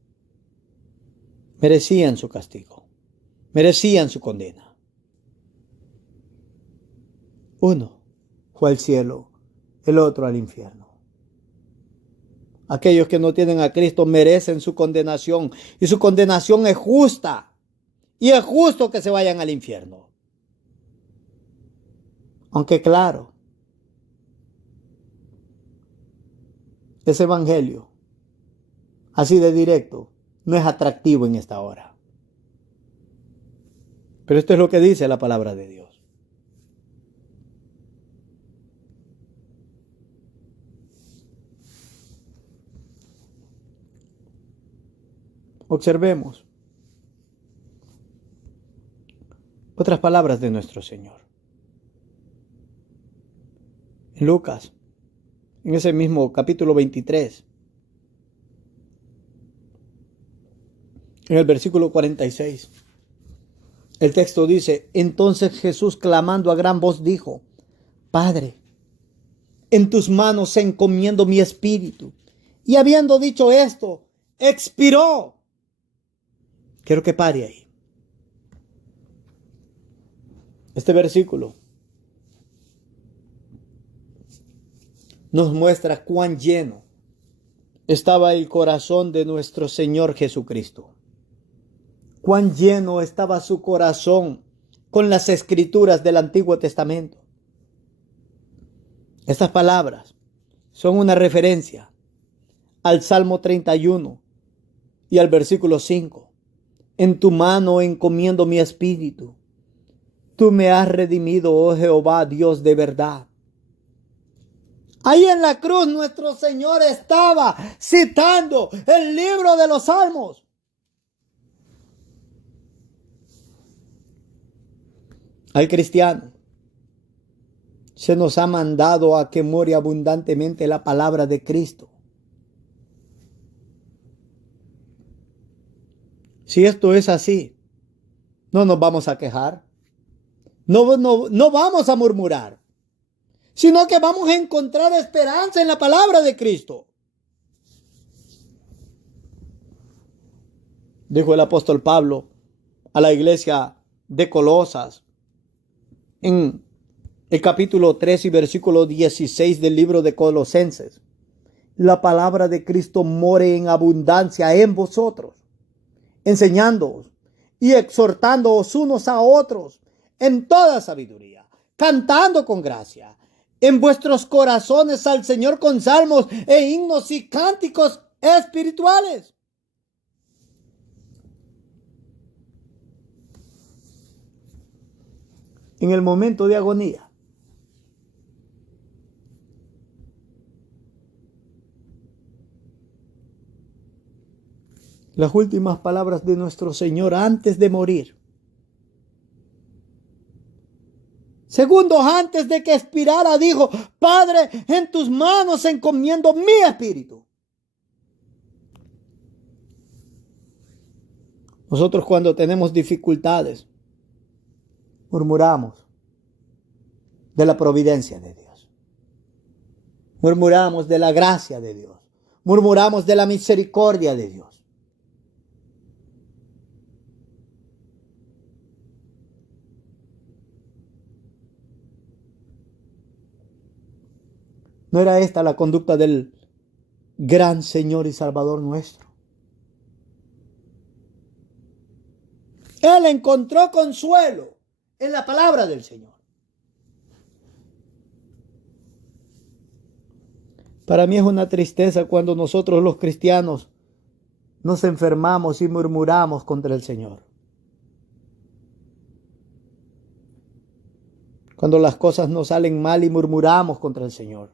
Merecían su castigo. Merecían su condena. Uno fue al cielo, el otro al infierno. Aquellos que no tienen a Cristo merecen su condenación. Y su condenación es justa. Y es justo que se vayan al infierno. Aunque claro, ese evangelio, así de directo, no es atractivo en esta hora. Pero esto es lo que dice la palabra de Dios. Observemos otras palabras de nuestro Señor. En Lucas, en ese mismo capítulo 23, en el versículo 46, el texto dice: entonces Jesús, clamando a gran voz, dijo: Padre, en tus manos encomiendo mi espíritu. Y habiendo dicho esto, expiró. Quiero que pare ahí. Este versículo nos muestra cuán lleno estaba el corazón de nuestro Señor Jesucristo. Cuán lleno estaba su corazón con las escrituras del Antiguo Testamento. Estas palabras son una referencia al Salmo 31 y al versículo 5. En tu mano encomiendo mi espíritu. Tú me has redimido, oh Jehová, Dios de verdad. Ahí en la cruz nuestro Señor estaba citando el libro de los Salmos. Al cristiano se nos ha mandado a que more abundantemente la palabra de Cristo. Si esto es así, no nos vamos a quejar, no vamos a murmurar, sino que vamos a encontrar esperanza en la palabra de Cristo. Dijo el apóstol Pablo a la iglesia de Colosas en el capítulo 3 y versículo 16 del libro de Colosenses: la palabra de Cristo more en abundancia en vosotros, enseñándoos y exhortándoos unos a otros en toda sabiduría, cantando con gracia en vuestros corazones al Señor con salmos e himnos y cánticos espirituales. En el momento de agonía, las últimas palabras de nuestro Señor antes de morir, segundos antes de que expirara, dijo: Padre, en tus manos encomiendo mi espíritu. Nosotros, cuando tenemos dificultades, murmuramos de la providencia de Dios. Murmuramos de la gracia de Dios. Murmuramos de la misericordia de Dios. ¿No era esta la conducta del gran Señor y Salvador nuestro? Él encontró consuelo en la palabra del Señor. Para mí es una tristeza cuando nosotros los cristianos nos enfermamos y murmuramos contra el Señor. Cuando las cosas nos salen mal y murmuramos contra el Señor.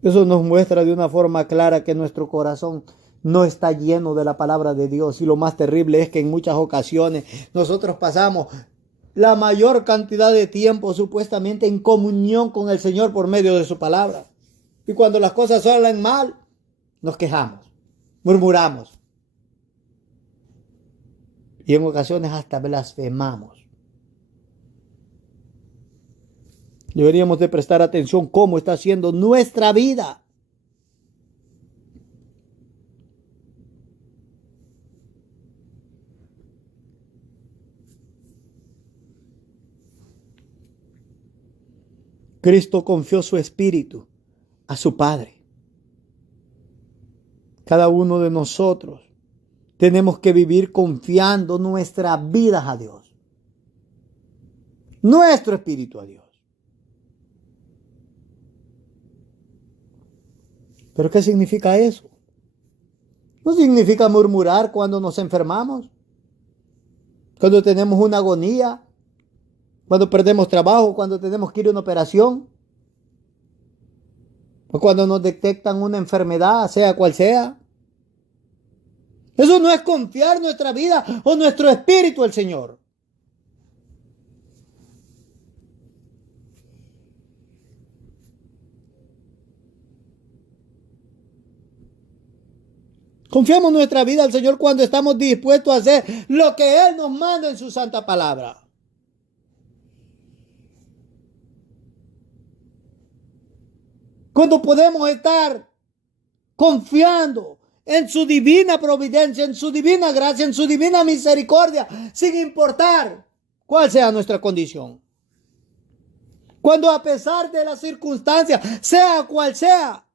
Eso nos muestra de una forma clara que nuestro corazón no está lleno de la palabra de Dios. Y lo más terrible es que en muchas ocasiones nosotros pasamos la mayor cantidad de tiempo supuestamente en comunión con el Señor por medio de su palabra. Y cuando las cosas salen mal, nos quejamos, murmuramos. Y en ocasiones hasta blasfemamos. Deberíamos de prestar atención cómo está siendo nuestra vida. Cristo confió su espíritu a su Padre. Cada uno de nosotros tenemos que vivir confiando nuestras vidas a Dios. Nuestro espíritu a Dios. ¿Pero qué significa eso? No significa murmurar cuando nos enfermamos, cuando tenemos una agonía, cuando perdemos trabajo, cuando tenemos que ir a una operación, o cuando nos detectan una enfermedad, sea cual sea. Eso no es confiar nuestra vida o nuestro espíritu al Señor. Confiamos nuestra vida al Señor cuando estamos dispuestos a hacer lo que Él nos manda en su santa palabra. Cuando podemos estar confiando en su divina providencia, en su divina gracia, en su divina misericordia, sin importar cuál sea nuestra condición. Cuando a pesar de las circunstancias, sea cual sea,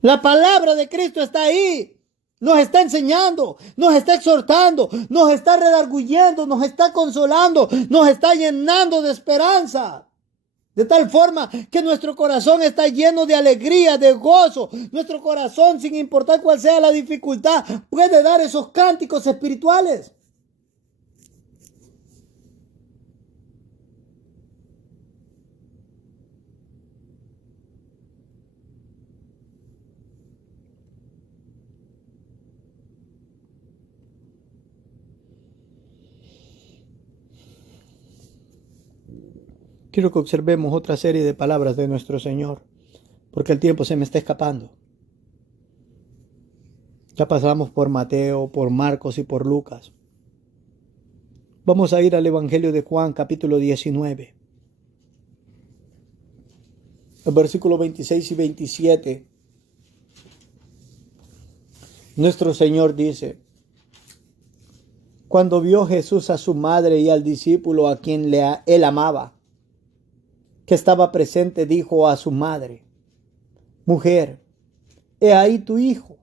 la palabra de Cristo está ahí, nos está enseñando, nos está exhortando, nos está redarguyendo, nos está consolando, nos está llenando de esperanza. De tal forma que nuestro corazón está lleno de alegría, de gozo. Nuestro corazón, sin importar cuál sea la dificultad, puede dar esos cánticos espirituales. Quiero que observemos otra serie de palabras de nuestro Señor, porque el tiempo se me está escapando. Ya pasamos por Mateo, por Marcos y por Lucas. Vamos a ir al Evangelio de Juan, capítulo 19. El versículo 26 y 27. Nuestro Señor dice: cuando vio Jesús a su madre y al discípulo a quien él amaba, que estaba presente, dijo a su madre: mujer, he ahí tu hijo.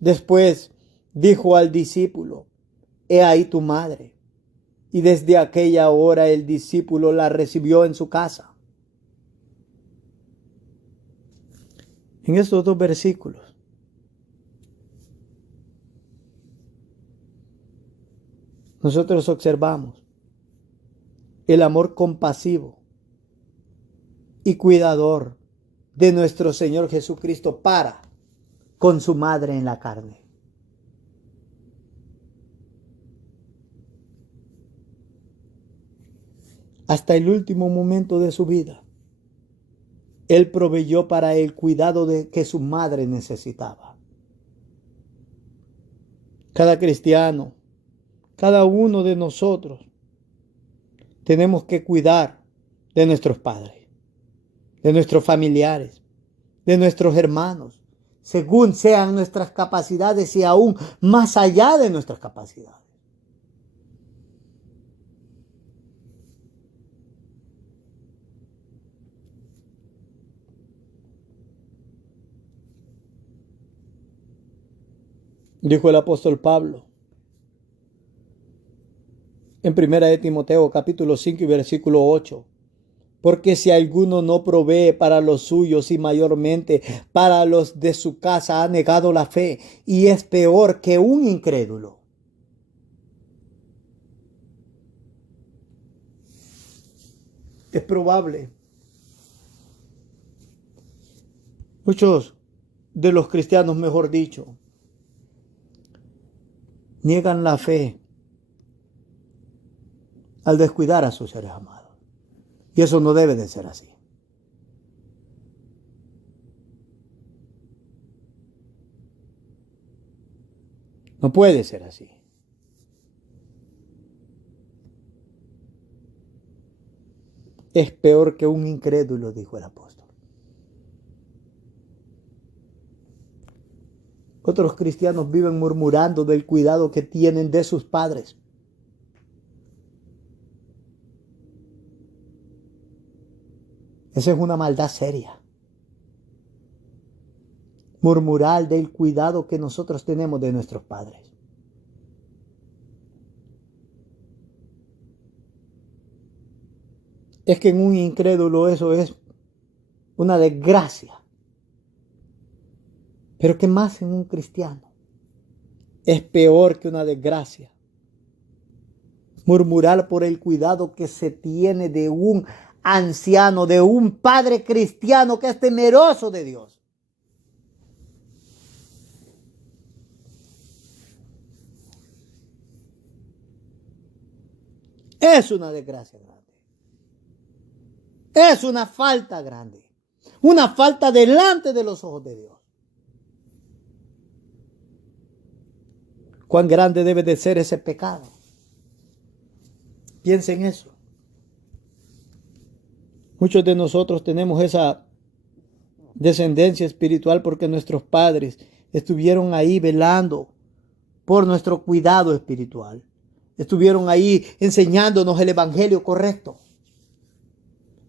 Después dijo al discípulo: he ahí tu madre. Y desde aquella hora el discípulo la recibió en su casa. En estos dos versículos nosotros observamos el amor compasivo y cuidador de nuestro Señor Jesucristo para con su madre en la carne. Hasta el último momento de su vida, Él proveyó para el cuidado de que su madre necesitaba. Cada cristiano, cada uno de nosotros, tenemos que cuidar de nuestros padres, de nuestros familiares, de nuestros hermanos, según sean nuestras capacidades y aún más allá de nuestras capacidades. Dijo el apóstol Pablo en 1 de Timoteo capítulo 5 y versículo 8. Porque si alguno no provee para los suyos y mayormente para los de su casa, ha negado la fe y es peor que un incrédulo. Es probable. Muchos de los cristianos, mejor dicho, niegan la fe al descuidar a sus seres amados. Y eso no debe de ser así. No puede ser así. Es peor que un incrédulo, dijo el apóstol. Otros cristianos viven murmurando del cuidado que tienen de sus padres. Esa es una maldad seria. Murmurar del cuidado que nosotros tenemos de nuestros padres. Es que en un incrédulo eso es una desgracia. Pero ¿qué más en un cristiano? Es peor que una desgracia. Murmurar por el cuidado que se tiene de un anciano, de un padre cristiano que es temeroso de Dios. Es una desgracia grande. Es una falta grande. Una falta delante de los ojos de Dios. ¿Cuán grande debe de ser ese pecado? Piensen en eso. Muchos de nosotros tenemos esa descendencia espiritual porque nuestros padres estuvieron ahí velando por nuestro cuidado espiritual. Estuvieron ahí enseñándonos el evangelio correcto.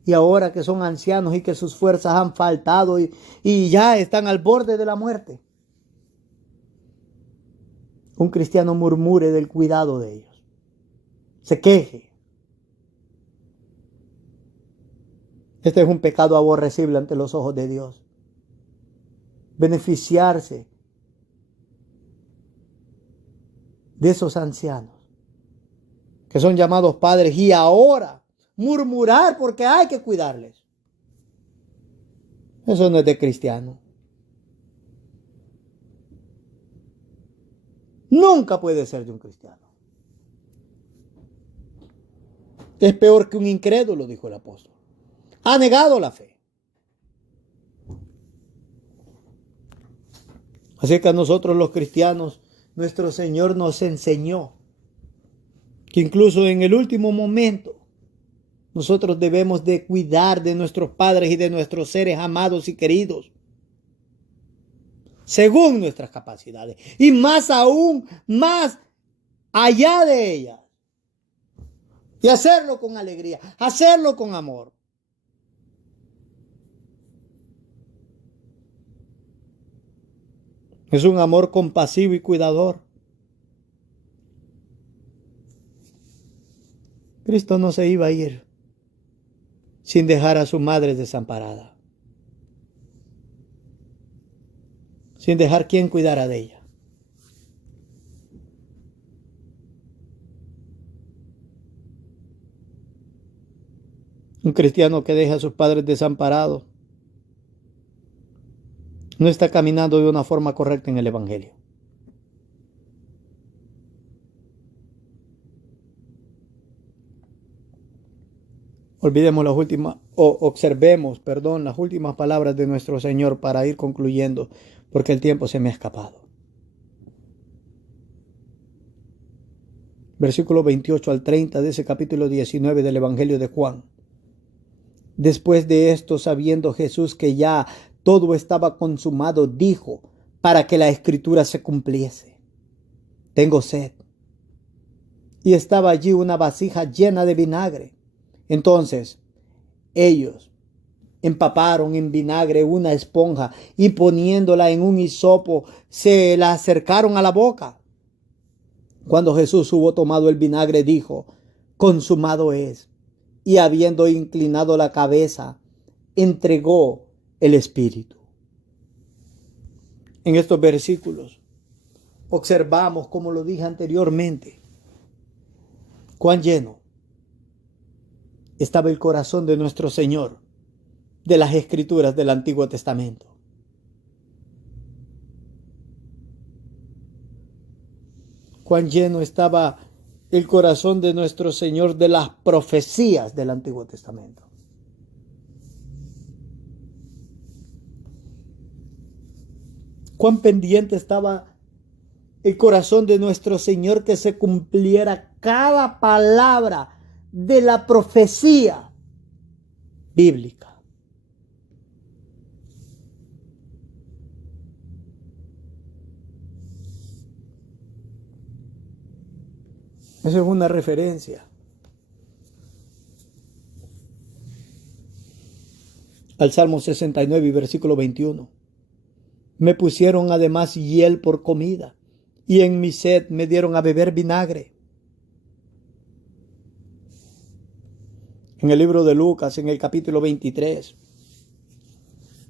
Y ahora que son ancianos y que sus fuerzas han faltado y ya están al borde de la muerte, un cristiano murmure del cuidado de ellos. Se queje. Este es un pecado aborrecible ante los ojos de Dios. Beneficiarse de esos ancianos que son llamados padres y ahora murmurar porque hay que cuidarles. Eso no es de cristiano. Nunca puede ser de un cristiano. Es peor que un incrédulo, dijo el apóstol. Ha negado la fe. Así que a nosotros los cristianos, nuestro Señor nos enseñó que incluso en el último momento nosotros debemos de cuidar de nuestros padres y de nuestros seres amados y queridos según nuestras capacidades y más aún, más allá de ellas, y hacerlo con alegría, hacerlo con amor. Es un amor compasivo y cuidador. Cristo no se iba a ir sin dejar a su madre desamparada, sin dejar quien cuidara de ella. Un cristiano que deja a sus padres desamparados no está caminando de una forma correcta en el evangelio. Observemos las últimas palabras de nuestro Señor para ir concluyendo, porque el tiempo se me ha escapado. versículo 28 al 30 de ese capítulo 19 del Evangelio de Juan. Después de esto, sabiendo Jesús que ya todo estaba consumado, dijo, para que la escritura se cumpliese: tengo sed. Y estaba allí una vasija llena de vinagre. Entonces ellos empaparon en vinagre una esponja y poniéndola en un hisopo, se la acercaron a la boca. Cuando Jesús hubo tomado el vinagre, dijo: consumado es. Y habiendo inclinado la cabeza, entregó el espíritu. En estos versículos observamos, como lo dije anteriormente, cuán lleno estaba el corazón de nuestro Señor de las Escrituras del Antiguo Testamento. Cuán lleno estaba el corazón de nuestro Señor de las profecías del Antiguo Testamento. Cuán pendiente estaba el corazón de nuestro Señor que se cumpliera cada palabra de la profecía bíblica. Eso es una referencia al Salmo 69 y versículo 21. Me pusieron además hiel por comida, y en mi sed me dieron a beber vinagre. En el libro de Lucas, en el capítulo 23,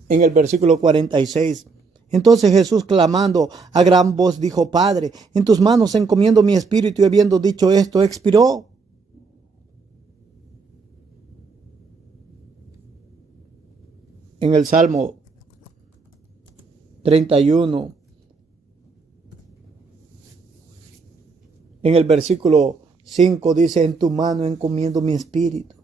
en el versículo 46, entonces Jesús, clamando a gran voz, dijo: Padre, en tus manos encomiendo mi espíritu. Y habiendo dicho esto, expiró. En el Salmo 31, en el versículo 5 dice: en tu mano encomiendo mi espíritu.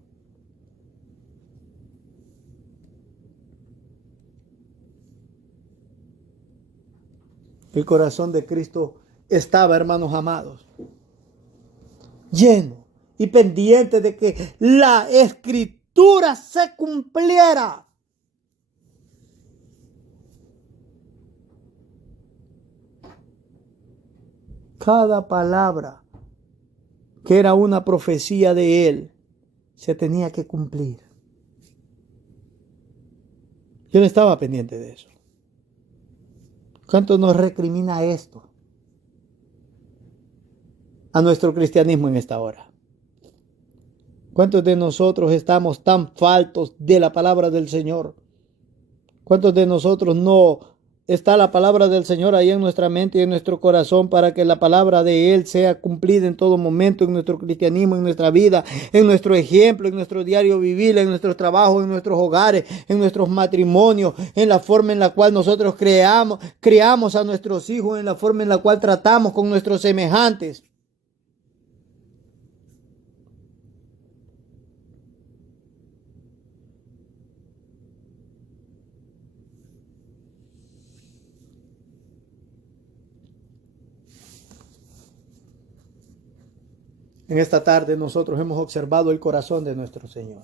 El corazón de Cristo estaba, hermanos amados, lleno y pendiente de que la escritura se cumpliera. Cada palabra que era una profecía de Él se tenía que cumplir. Yo no estaba pendiente de eso. ¿Cuánto nos recrimina esto a nuestro cristianismo en esta hora? ¿Cuántos de nosotros estamos tan faltos de la palabra del Señor? ¿Cuántos de nosotros no está la palabra del Señor ahí en nuestra mente y en nuestro corazón para que la palabra de Él sea cumplida en todo momento en nuestro cristianismo, en nuestra vida, en nuestro ejemplo, en nuestro diario vivir, en nuestros trabajos, en nuestros hogares, en nuestros matrimonios, en la forma en la cual nosotros criamos a nuestros hijos, en la forma en la cual tratamos con nuestros semejantes? En esta tarde nosotros hemos observado el corazón de nuestro Señor.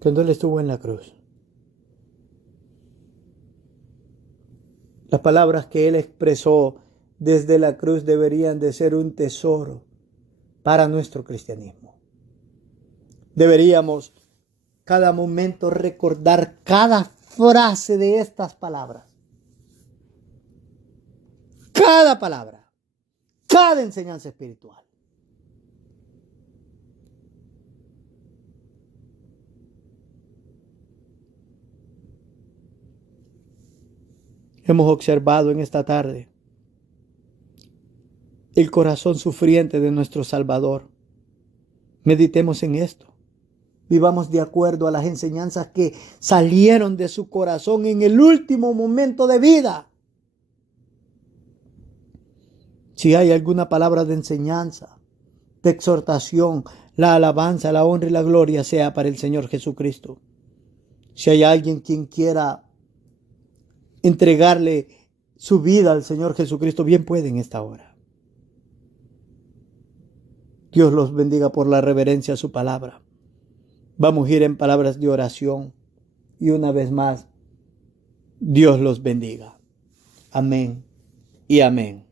Cuando Él estuvo en la cruz, las palabras que Él expresó desde la cruz deberían de ser un tesoro para nuestro cristianismo. Deberíamos cada momento recordar cada frase de estas palabras. Cada palabra, cada enseñanza espiritual. Hemos observado en esta tarde el corazón sufriente de nuestro Salvador. Meditemos en esto. Vivamos de acuerdo a las enseñanzas que salieron de su corazón en el último momento de vida. Si hay alguna palabra de enseñanza, de exhortación, la alabanza, la honra y la gloria sea para el Señor Jesucristo. Si hay alguien quien quiera entregarle su vida al Señor Jesucristo, bien puede en esta hora. Dios los bendiga por la reverencia a su palabra. Vamos a ir en palabras de oración. Y una vez más, Dios los bendiga. Amén y amén.